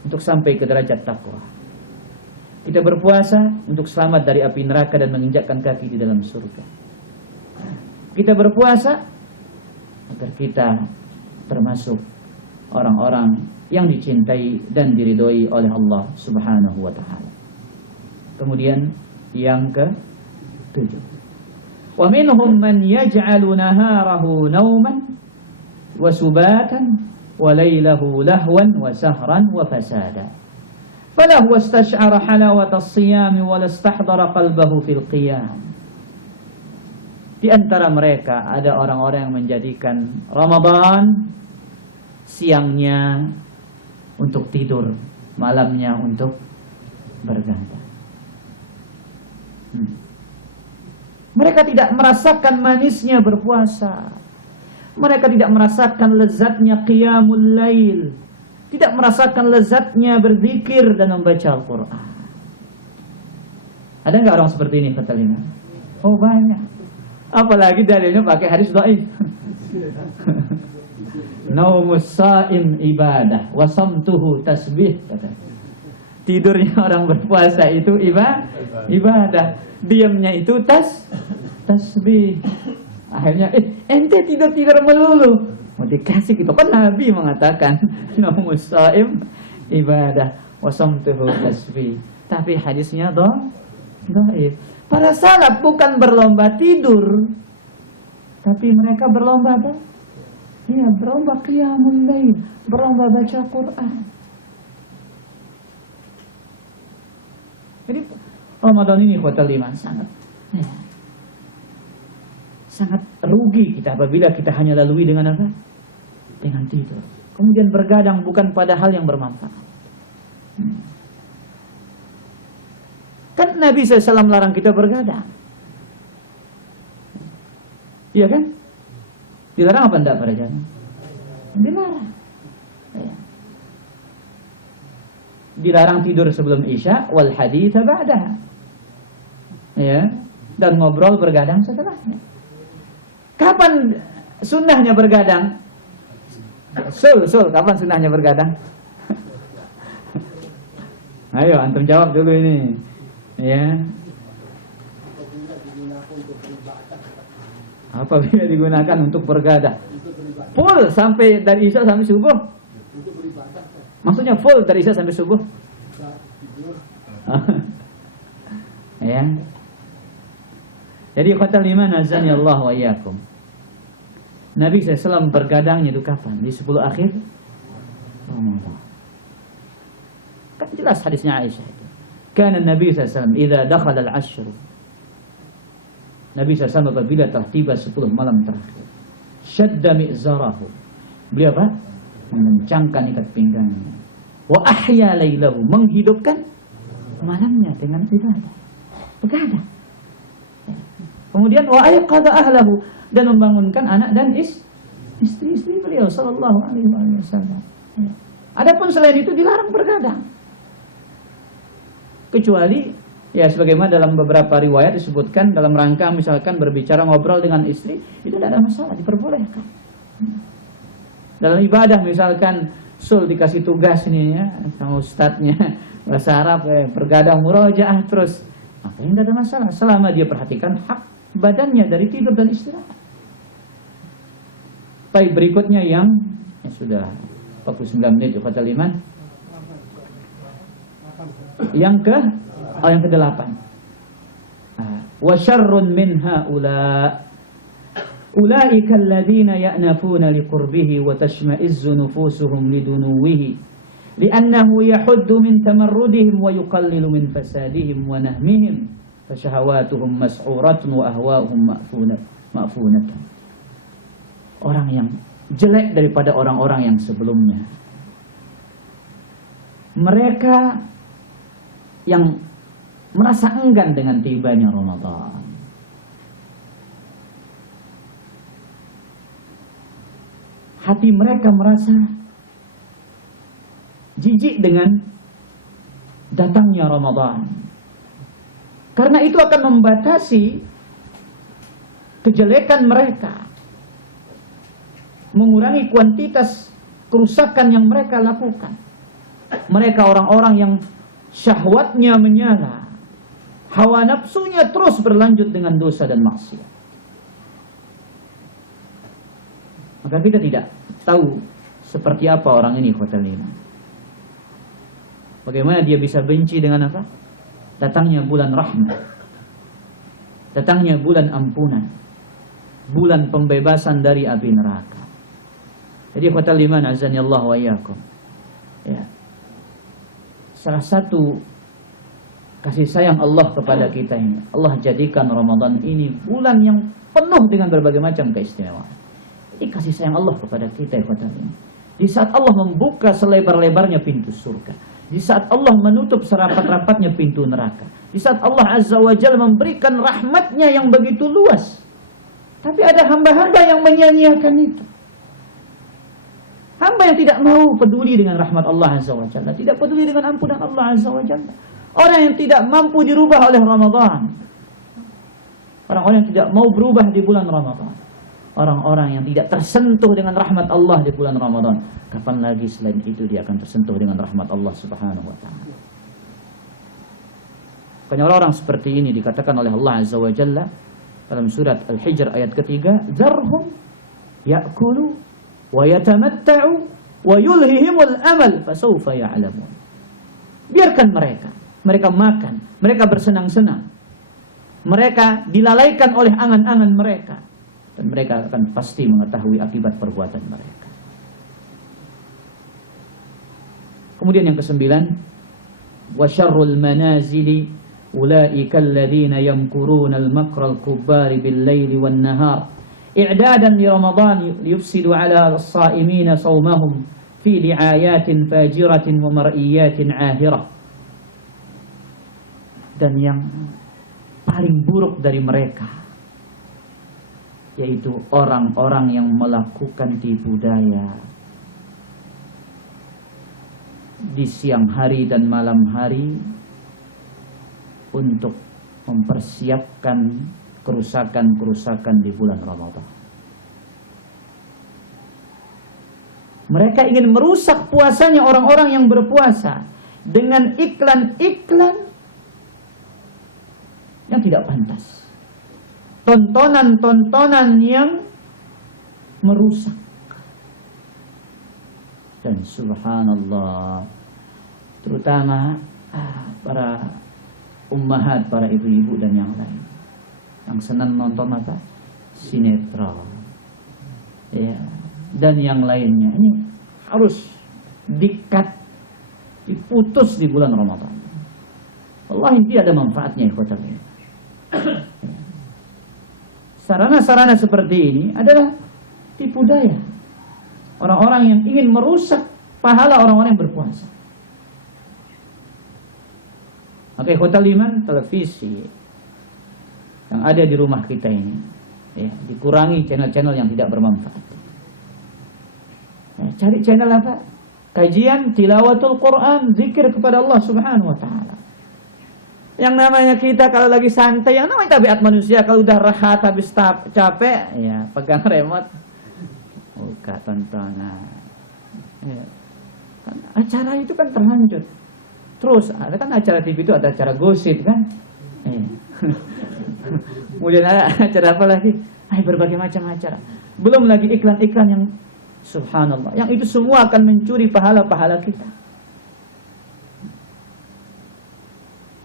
untuk sampai ke derajat takwa. Kita berpuasa untuk selamat dari api neraka dan menginjakkan kaki di dalam surga. Kita berpuasa agar kita termasuk orang-orang yang dicintai dan diridhoi oleh Allah Subhanahu wa taala. Kemudian yang ke-7. Wa minhum man yaj'alu naharahu nauman wa subatan wa laylahu lahwan wa sahran wa fasada. Falahu istash'ara halawata as-siyam wa lastahdara qalbahu fil qiyam. Di antara mereka ada orang-orang yang menjadikan Ramadan siangnya untuk tidur, malamnya untuk bergadang. Mereka tidak merasakan manisnya berpuasa. Mereka tidak merasakan lezatnya qiyamul lail. Tidak merasakan lezatnya berzikir dan membaca Al-Quran. Ada nggak orang seperti ini kata Lina? Oh banyak. Apalagi dalilnya pakai hadis dhaif. Naumus saim ibadah, wasamtuhu tasbih. Tidurnya orang berpuasa itu ibadah. Diamnya itu tasbih. Akhirnya ente tidur melulu. Mau dikasih gitu kan Nabi mengatakan naumus shaim ibadah wasamtuhu tasbih. Tapi hadisnya dhaif. Para salaf bukan berlomba tidur, tapi mereka berlomba apa? Ya, berlomba qiyamul lail, berlomba baca Quran. Jadi Ramadan ini khotal iman sangat rugi kita apabila kita hanya lalui dengan apa? Dengan tidur. Kemudian bergadang bukan pada hal yang bermanfaat. Kan Nabi SAW larang kita bergadang. Iya kan? Dilarang apa enggak para jamaah? Dilarang. Ya. Dilarang tidur sebelum Isya wal hadits ba'daha. Ya, dan ngobrol bergadang setelahnya. Kapan sunnahnya bergadang? Kapan sunnahnya bergadang? Ayo antum jawab dulu ini. Ya. Apabila digunakan untuk bergadang? Full sampai dari Isya sampai subuh. Maksudnya full dari Isya sampai subuh. Ya. Jadi kata lima nazani Allah wa iyyakum. Nabi SAW bergadangnya itu kapan? Di 10 akhir Ramadan. Kan jelas hadisnya Aisyah itu. Kana Nabi SAW idza dakhala al-ashr. Nabi SAW apabila telah tiba 10 malam terakhir. Shadda mi'zarahu. Beliau apa? Mengencangkan ikat pinggangnya. Wa ahya lailahu. Menghidupkan malamnya dengan ibadah. Begadang. Kemudian wa ayqadha ahlahu, dan membangunkan anak dan istri-istri beliau sallallahu alaihi wasallam. Adapun selain itu dilarang bergadang. Kecuali ya sebagaimana dalam beberapa riwayat disebutkan dalam rangka misalkan berbicara ngobrol dengan istri, itu tidak ada masalah, diperbolehkan. Dalam ibadah misalkan dikasih tugas ini ya sama ustadznya bahasa Arab bergadang murojaah terus, maka ini tidak ada masalah selama dia perhatikan hak badannya dari tidur dan istirahat. Baik, berikutnya yang sudah 49 menit kata liman. Yang ke-8. Wa syarrun min haula ulaika alladziina ya'nafuna liqurbihi wa tashma'izzu nufusuhum lidunuwihi li'annahu yahuddu min tamarrudihim wa yuqallilu min fasadihim wa nahmihim fasyahawatuhum mas'uratun wa ahwa'uhum ma'funatun. Orang yang jelek daripada orang-orang yang sebelumnya. Mereka yang merasa enggan dengan tibanya Ramadan. Hati mereka merasa jijik dengan datangnya Ramadan. Karena itu akan membatasi kejelekan mereka, mengurangi kuantitas kerusakan yang mereka lakukan. Mereka orang-orang yang syahwatnya menyala, hawa nafsunya terus berlanjut dengan dosa dan maksiat. Maka kita tidak tahu Seperti apa orang ini ikhwatal iman? Bagaimana dia bisa benci dengan apa? Datangnya bulan rahmat, datangnya bulan ampunan, bulan pembebasan dari api neraka. Jadi ikhwatal iman azani Allah wa iyyakum. Ya. Salah satu kasih sayang Allah kepada kita ini, Allah jadikan Ramadan ini bulan yang penuh dengan berbagai macam keistimewaan. Ini kasih sayang Allah kepada kita ikhwatal iman. Di saat Allah membuka selebar-lebarnya pintu surga, di saat Allah menutup serapat-rapatnya pintu neraka, di saat Allah Azza wa Jalla memberikan rahmatnya yang begitu luas, tapi ada hamba-hamba yang menyia-nyiakan itu. Hamba yang tidak mau peduli dengan rahmat Allah Azza wa Jalla, tidak peduli dengan ampunan Allah Azza wa Jalla. Orang yang tidak mampu dirubah oleh Ramadan, orang-orang yang tidak mau berubah di bulan Ramadan, orang-orang yang tidak tersentuh dengan rahmat Allah di bulan Ramadan, kapan lagi selain itu dia akan tersentuh dengan rahmat Allah Subhanahu wa ta'ala. Makanya orang seperti ini dikatakan oleh Allah Azza wa Jalla dalam surat Al-Hijr ayat ketiga, "Zarhum ya'kulu wa yatamatta'u wa yulhihimul amal fasawfa ya'lamun." Biarkan mereka makan, mereka bersenang-senang, mereka dilalaikan oleh angan-angan mereka, dan mereka akan pasti mengetahui akibat perbuatan mereka. Kemudian yang kesembilan, wa syarrul manazili ulaika alladziina yamkuruna al-makra al-kubbari bil-laili wan-nahar i'dadan li Ramadan yufsidu 'ala as-sha'imina shawmahum fi li'ayatin fajiratin wa mar'iyatin 'ahirah. Dan yang paling buruk dari mereka yaitu orang-orang yang melakukan tipu daya di siang hari dan malam hari untuk mempersiapkan kerusakan-kerusakan di bulan Ramadan. Mereka ingin merusak puasanya orang-orang yang berpuasa dengan iklan-iklan yang tidak pantas, tontonan-tontonan yang merusak. Dan subhanallah, terutama para ummahat, para ibu-ibu dan yang lain yang senang nonton apa? Sinetron, ya, dan yang lainnya. Ini harus dikat, diputus di bulan Ramadan. Wallahi tidak ada manfaatnya ikhwatal. Sarana-sarana seperti ini adalah tipu daya orang-orang yang ingin merusak pahala orang-orang yang berpuasa. Maka ikhwatal iman, televisi yang ada di rumah kita ini, ya, dikurangi channel-channel yang tidak bermanfaat. Ya, cari channel apa? Kajian tilawatul Quran, zikir kepada Allah Subhanahu wa ta'ala. Yang namanya kita kalau lagi santai, yang namanya tabiat manusia, kalau udah rehat habis capek, ya pegang remote, buka tontonan. Ya. Kan acara itu kan terlanjur. Terus ada kan acara TV itu ada acara gosip kan. Ya. Kemudian ada acara apa lagi? Berbagai macam acara. Belum lagi iklan-iklan yang subhanallah, yang itu semua akan mencuri pahala-pahala kita.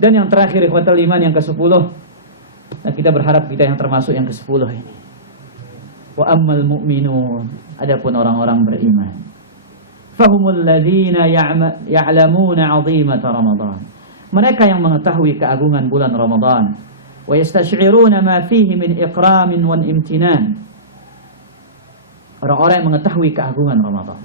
Dan yang terakhir ikhwatal iman, yang ke-10. Nah, kita berharap kita yang termasuk yang ke-10 ini. Wa ammal mu'minun, adapun orang-orang beriman, fahumul ladzina ya'lamuna 'azimata Ramadan. Mereka yang mengetahui keagungan bulan Ramadan. Wa yastash'iruna ma fihi min ikramin wan imtinan. Orang-orang yang mengetahui keagungan Ramadan.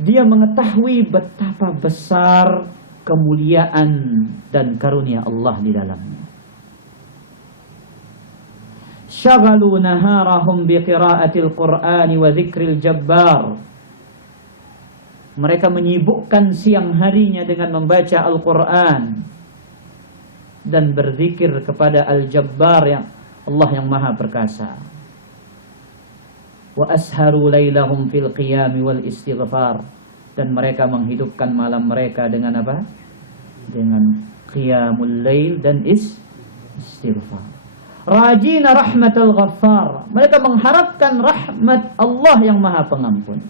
Dia mengetahui betapa besar kemuliaan dan karunia Allah di dalamnya. Syaghalu naharahum biqira'atil Qur'ani wa dzikril Jabbar. Mereka menyibukkan siang harinya dengan membaca Al-Qur'an dan berzikir kepada Al-Jabbar, yang Allah yang Maha Perkasa. Wa asharu lailahum fil qiyami wal istighfar. Dan mereka menghidupkan malam mereka dengan apa? Dengan qiyamul lail dan istighfar. Rajina rahmatal ghaffar. Mereka mengharapkan rahmat Allah yang Maha Pengampun.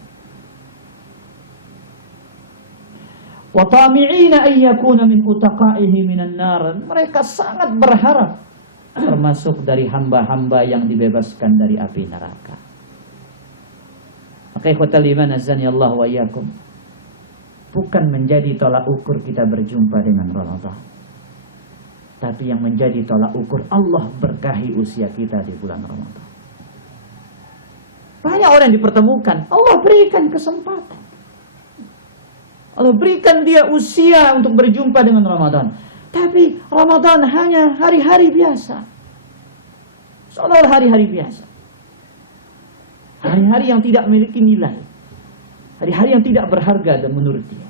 Wa tami'ina ay yakuna min utaqaihi minan nar. Mereka sangat berharap termasuk dari hamba-hamba yang dibebaskan dari api neraka. Maka ikhwatal iman azani Allah wa iyyakum, bukan menjadi tolak ukur kita berjumpa dengan Ramadan, tapi yang menjadi tolak ukur Allah berkahi usia kita di bulan Ramadan. Banyak orang yang dipertemukan, Allah berikan kesempatan, Allah berikan dia usia untuk berjumpa dengan Ramadan, tapi Ramadan hanya hari-hari biasa, seolah hari-hari biasa, hari-hari yang tidak memiliki nilai, hari-hari yang tidak berharga dan menurut dia.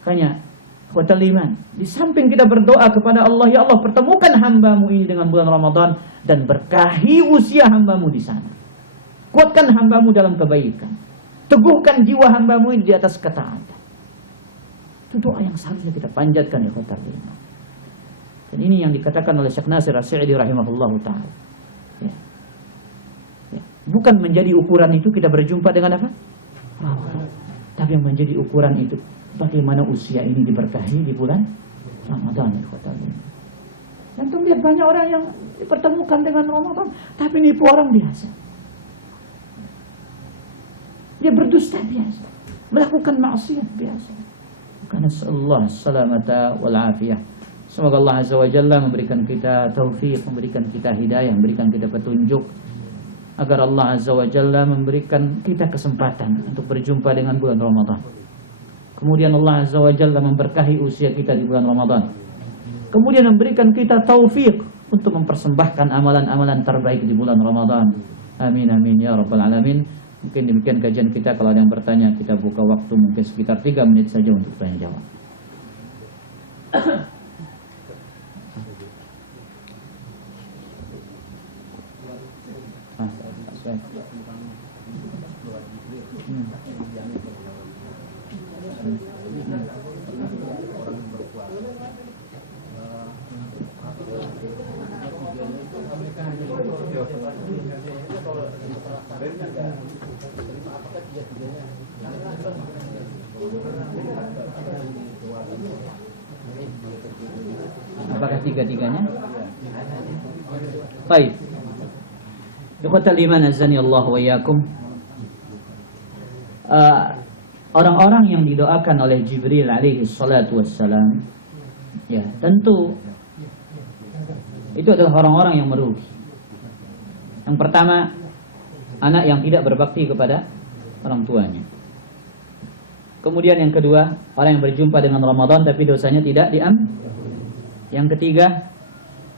Makanya ikhwatal iman, di samping kita berdoa kepada Allah, ya Allah pertemukan hambamu ini dengan bulan Ramadan dan berkahi usia hambamu di sana. Kuatkan hambamu dalam kebaikan, teguhkan jiwa hambamu ini di atas ketaatan. Itu doa yang seharusnya kita panjatkan ikhwatal iman. Dan ini yang dikatakan oleh Syekh Nasir As-Sa'di rahimahullahu ta'ala. Ya. Ya. Bukan menjadi ukuran itu kita berjumpa dengan apa? Ramadan. Tapi yang menjadi ukuran itu bagaimana usia ini diberkahi di bulan Ramadan. Dan tuh lihat banyak orang yang dipertemukan dengan Ramadan, tapi nipu orang biasa. Dia berdusta biasa, melakukan maksiat biasa. Karena Allah salamata wal afiyah. Semoga Allah Azza wa Jalla memberikan kita taufik, memberikan kita hidayah, memberikan kita petunjuk, agar Allah Azza wa Jalla memberikan kita kesempatan untuk berjumpa dengan bulan Ramadan. Kemudian Allah Azza wa Jalla memberkahi usia kita di bulan Ramadan. Kemudian memberikan kita taufik untuk mempersembahkan amalan-amalan terbaik di bulan Ramadan. Amin amin ya rabbal alamin. Mungkin demikian kajian kita. Kalau ada yang bertanya, kita buka waktu mungkin sekitar 3 menit saja untuk tanya jawab. Apakah tiga-tiganya? Baik. Ikhwatal iman azani Allah wa iyyakum. Orang-orang yang didoakan oleh Jibril alaihi salatu wassalam, ya tentu itu adalah orang-orang yang merugi. Yang pertama, anak yang tidak berbakti kepada orang tuanya. Kemudian yang kedua, orang yang berjumpa dengan Ramadan tapi dosanya tidak diampuni. Yang ketiga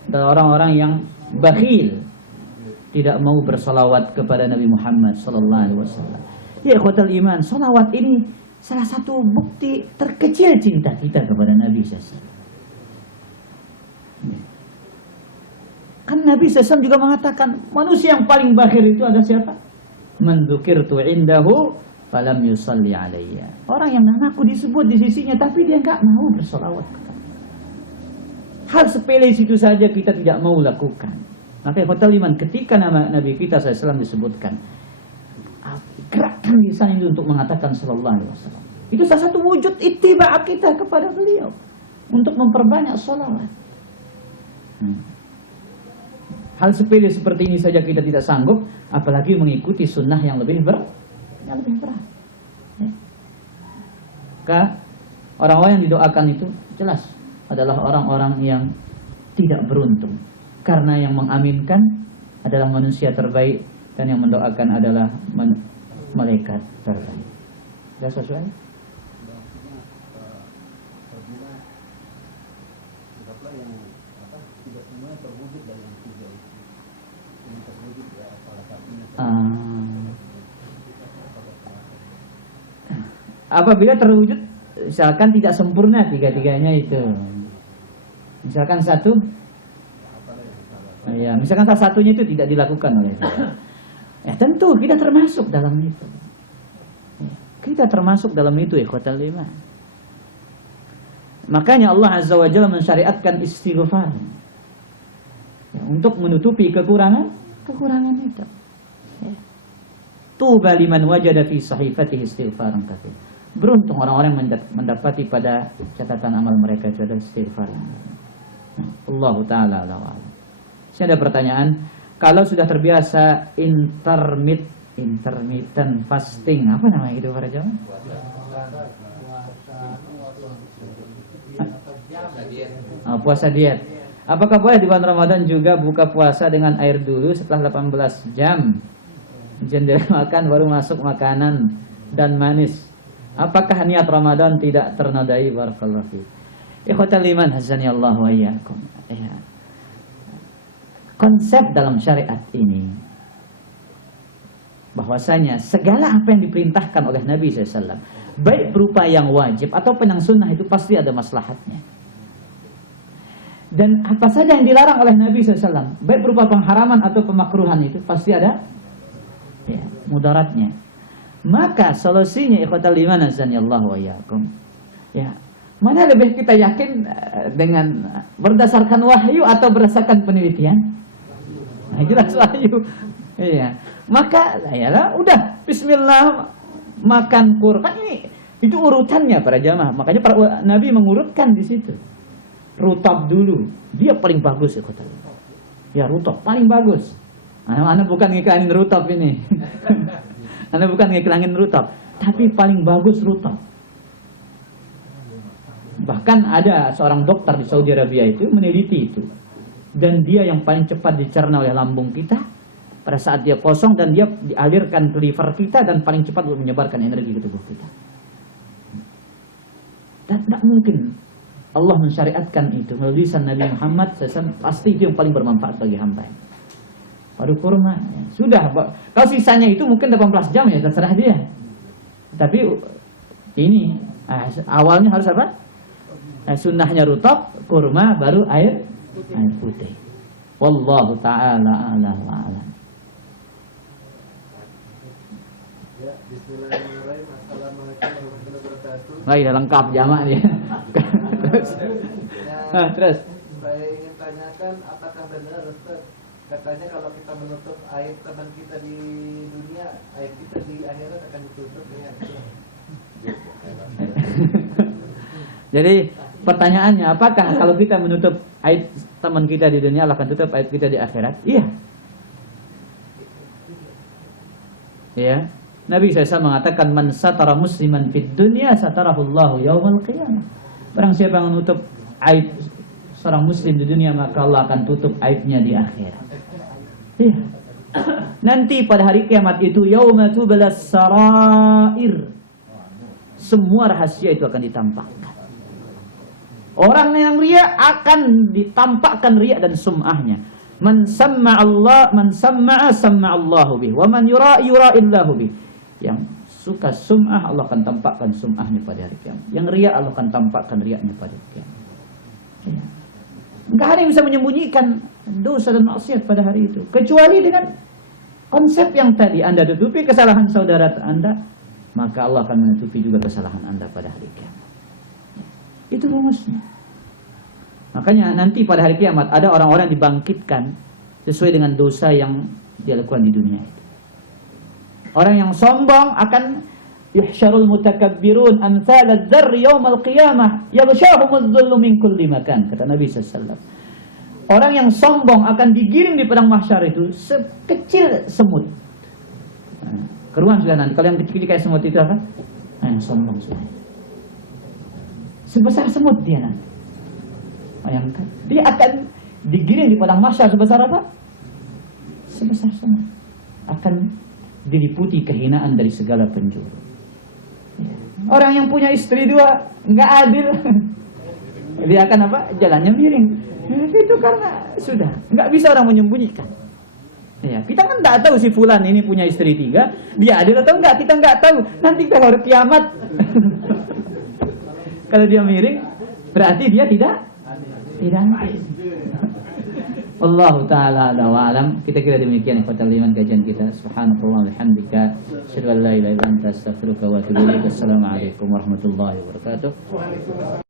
adalah orang-orang yang bakhil, tidak mau bersalawat kepada Nabi Muhammad sallallahu alaihi wasallam. Ya ikhwatal iman, salawat ini salah satu bukti terkecil cinta kita kepada Nabi SAW. Kan Nabi SAW juga mengatakan, manusia yang paling bakhil itu ada siapa? Man dzukirtu indahu falam yusalli alayya. Orang yang namaku disebut di sisinya tapi dia enggak mau bersalawat kepada. Hal sepele situ saja kita tidak mau lakukan. Maka ikhwatal iman, ketika nama Nabi kita SAW disebutkan, gerakkan lisan itu untuk mengatakan sallallahu alaihi wasallam. Itu salah satu wujud ittiba' kita kepada beliau untuk memperbanyak salawat. Hal sepele seperti ini saja kita tidak sanggup, apalagi mengikuti sunnah yang lebih berat. Ya. Maka orang-orang yang didoakan itu jelas adalah orang-orang yang tidak beruntung, karena yang mengaminkan adalah manusia terbaik dan yang mendoakan adalah malaikat terbaik. Sudah sesuai? Apabila terwujud, misalkan tidak sempurna tiga-tiganya itu, misalkan satu, ya misalkan salah satunya itu tidak dilakukan oleh dia, ya tentu kita termasuk dalam itu. Kita termasuk dalam itu ikhwatal iman. Makanya Allah Azza wa Jalla mensyariatkan istighfar. ya, untuk menutupi kekurangan itu. Ya. Tuba liman wajada fi sahifatihi istighfaran katsir. Beruntung orang-orang yang mendapati pada catatan amal mereka itu ada istighfar. Allah Ta'ala alam. Saya ada pertanyaan, kalau sudah terbiasa intermittent fasting, apa namanya itu para jamaah? Puasa diet. Apakah boleh di bulan Ramadan juga buka puasa dengan air dulu setelah 18 jam? Jendela makan baru masuk makanan dan manis. Apakah niat Ramadan tidak ternodai? Barakallahu fiik. Ikhwatal iman hazani Allah wa iyyakum. Ya. Konsep dalam syariat ini bahwasanya segala apa yang diperintahkan oleh Nabi SAW, baik berupa yang wajib ataupun yang sunnah, itu pasti ada maslahatnya. Dan apa saja yang dilarang oleh Nabi SAW, baik berupa pengharaman atau pemakruhan, itu pasti ada ya, mudaratnya. Maka solusinya ikhwatal iman azanillahu wa iyyakum. Ya, mana lebih kita yakin dengan berdasarkan wahyu atau berdasarkan penelitian? Nah, jelas wahyu. Iya. Maka ya udah bismillah makan kurma. Ini itu urutannya para jamaah. Makanya para nabi mengurutkan di situ. Rutab dulu. Dia paling bagus ikhwatal. Ya, rutab paling bagus. Ana bukan ngikanin rutab ini. Anda bukan ngiklankin rutab, tapi paling bagus rutab. Bahkan ada seorang dokter di Saudi Arabia itu meneliti itu. Dan dia yang paling cepat dicerna oleh lambung kita pada saat dia kosong, dan dia dialirkan ke liver kita dan paling cepat untuk menyebarkan energi ke tubuh kita. Dan tidak mungkin Allah mensyariatkan itu melalui lisan Nabi Muhammad SAW, pasti itu yang paling bermanfaat bagi hamba. Padu kurma ya. Sudah, kalau sisanya itu mungkin 18 jam ya terserah dia. Tapi ini awalnya harus apa? Sunnahnya rutab, kurma, baru air putih. Wallahu ta'ala a'la wa a'lam. Ya, bismillahirrahmanirrahim. Assalamualaikum warahmatullahi wabarakatuh. Baik, lengkap jamaah dia. Terus. Saya ingin tanyakan, apakah benar Ustaz, katanya kalau kita menutup aib teman kita di dunia, aib kita di akhirat akan ditutup ya. Jadi pertanyaannya, apakah kalau kita menutup aib teman kita di dunia, Allah akan tutup aib kita di akhirat? Iya. Ya. Nabi SAW mengatakan, man satara musliman fid dunya satarahullahu yaumal qiyamah. Barang siapa yang menutup aib seorang muslim di dunia, maka Allah akan tutup aibnya di akhirat. Ya. Nanti pada hari kiamat itu yauma tublas sarair. Semua rahasia itu akan ditampakkan. Orang yang riya akan ditampakkan riya dan sum'ahnya. Man samma Allah, man samma'a Allahu bih, wa man yura illahu bih. Yang suka sum'ah, Allah akan tampakkan sum'ahnya pada hari kiamat. Yang riya, Allah akan tampakkan riyanya pada hari kiamat. Ya. Enggak ada yang bisa menyembunyikan dosa dan maksiat pada hari itu, kecuali dengan konsep yang tadi. Anda tutupi kesalahan saudara Anda, maka Allah akan menutupi juga kesalahan Anda pada hari kiamat. Itu rumusnya. Makanya nanti pada hari kiamat ada orang-orang dibangkitkan sesuai dengan dosa yang dia lakukan di dunia itu. Orang yang sombong akan yuhsyarul mutakabbirun amthal adh-dharr yaumal qiyamah yaghshahumudz dhullu min kulli makan, kata Nabi sallallahu. Orang yang sombong akan digiring di padang mahsyar itu sekecil semut. Keruan sudah nanti. Kalau yang kecil kayak semut itu apa? Yang sombong sudah. Sebesar semut dia nanti. Bayangkan, dia akan digiring di padang mahsyar sebesar apa? Sebesar semut. Akan diliputi kehinaan dari segala penjuru. Orang yang punya istri 2 nggak adil, dia akan apa? Jalannya miring. Itu karena sudah nggak bisa orang menyembunyikan. Ya, kita kan nggak tahu si fulan ini punya istri 3, dia adil atau enggak, kita nggak tahu. Nanti kalau hari kiamat, kalau dia miring, berarti dia tidak adil. Allah Ta'ala ala wa alam. Kita kira demikian ikhwatal iman kajian kita. Subhanallah walhamdulillah, asyhadu an la ilaha illa anta astaghfiruka wa atubu ilaik. Assalamualaikum warahmatullahi wabarakatuh.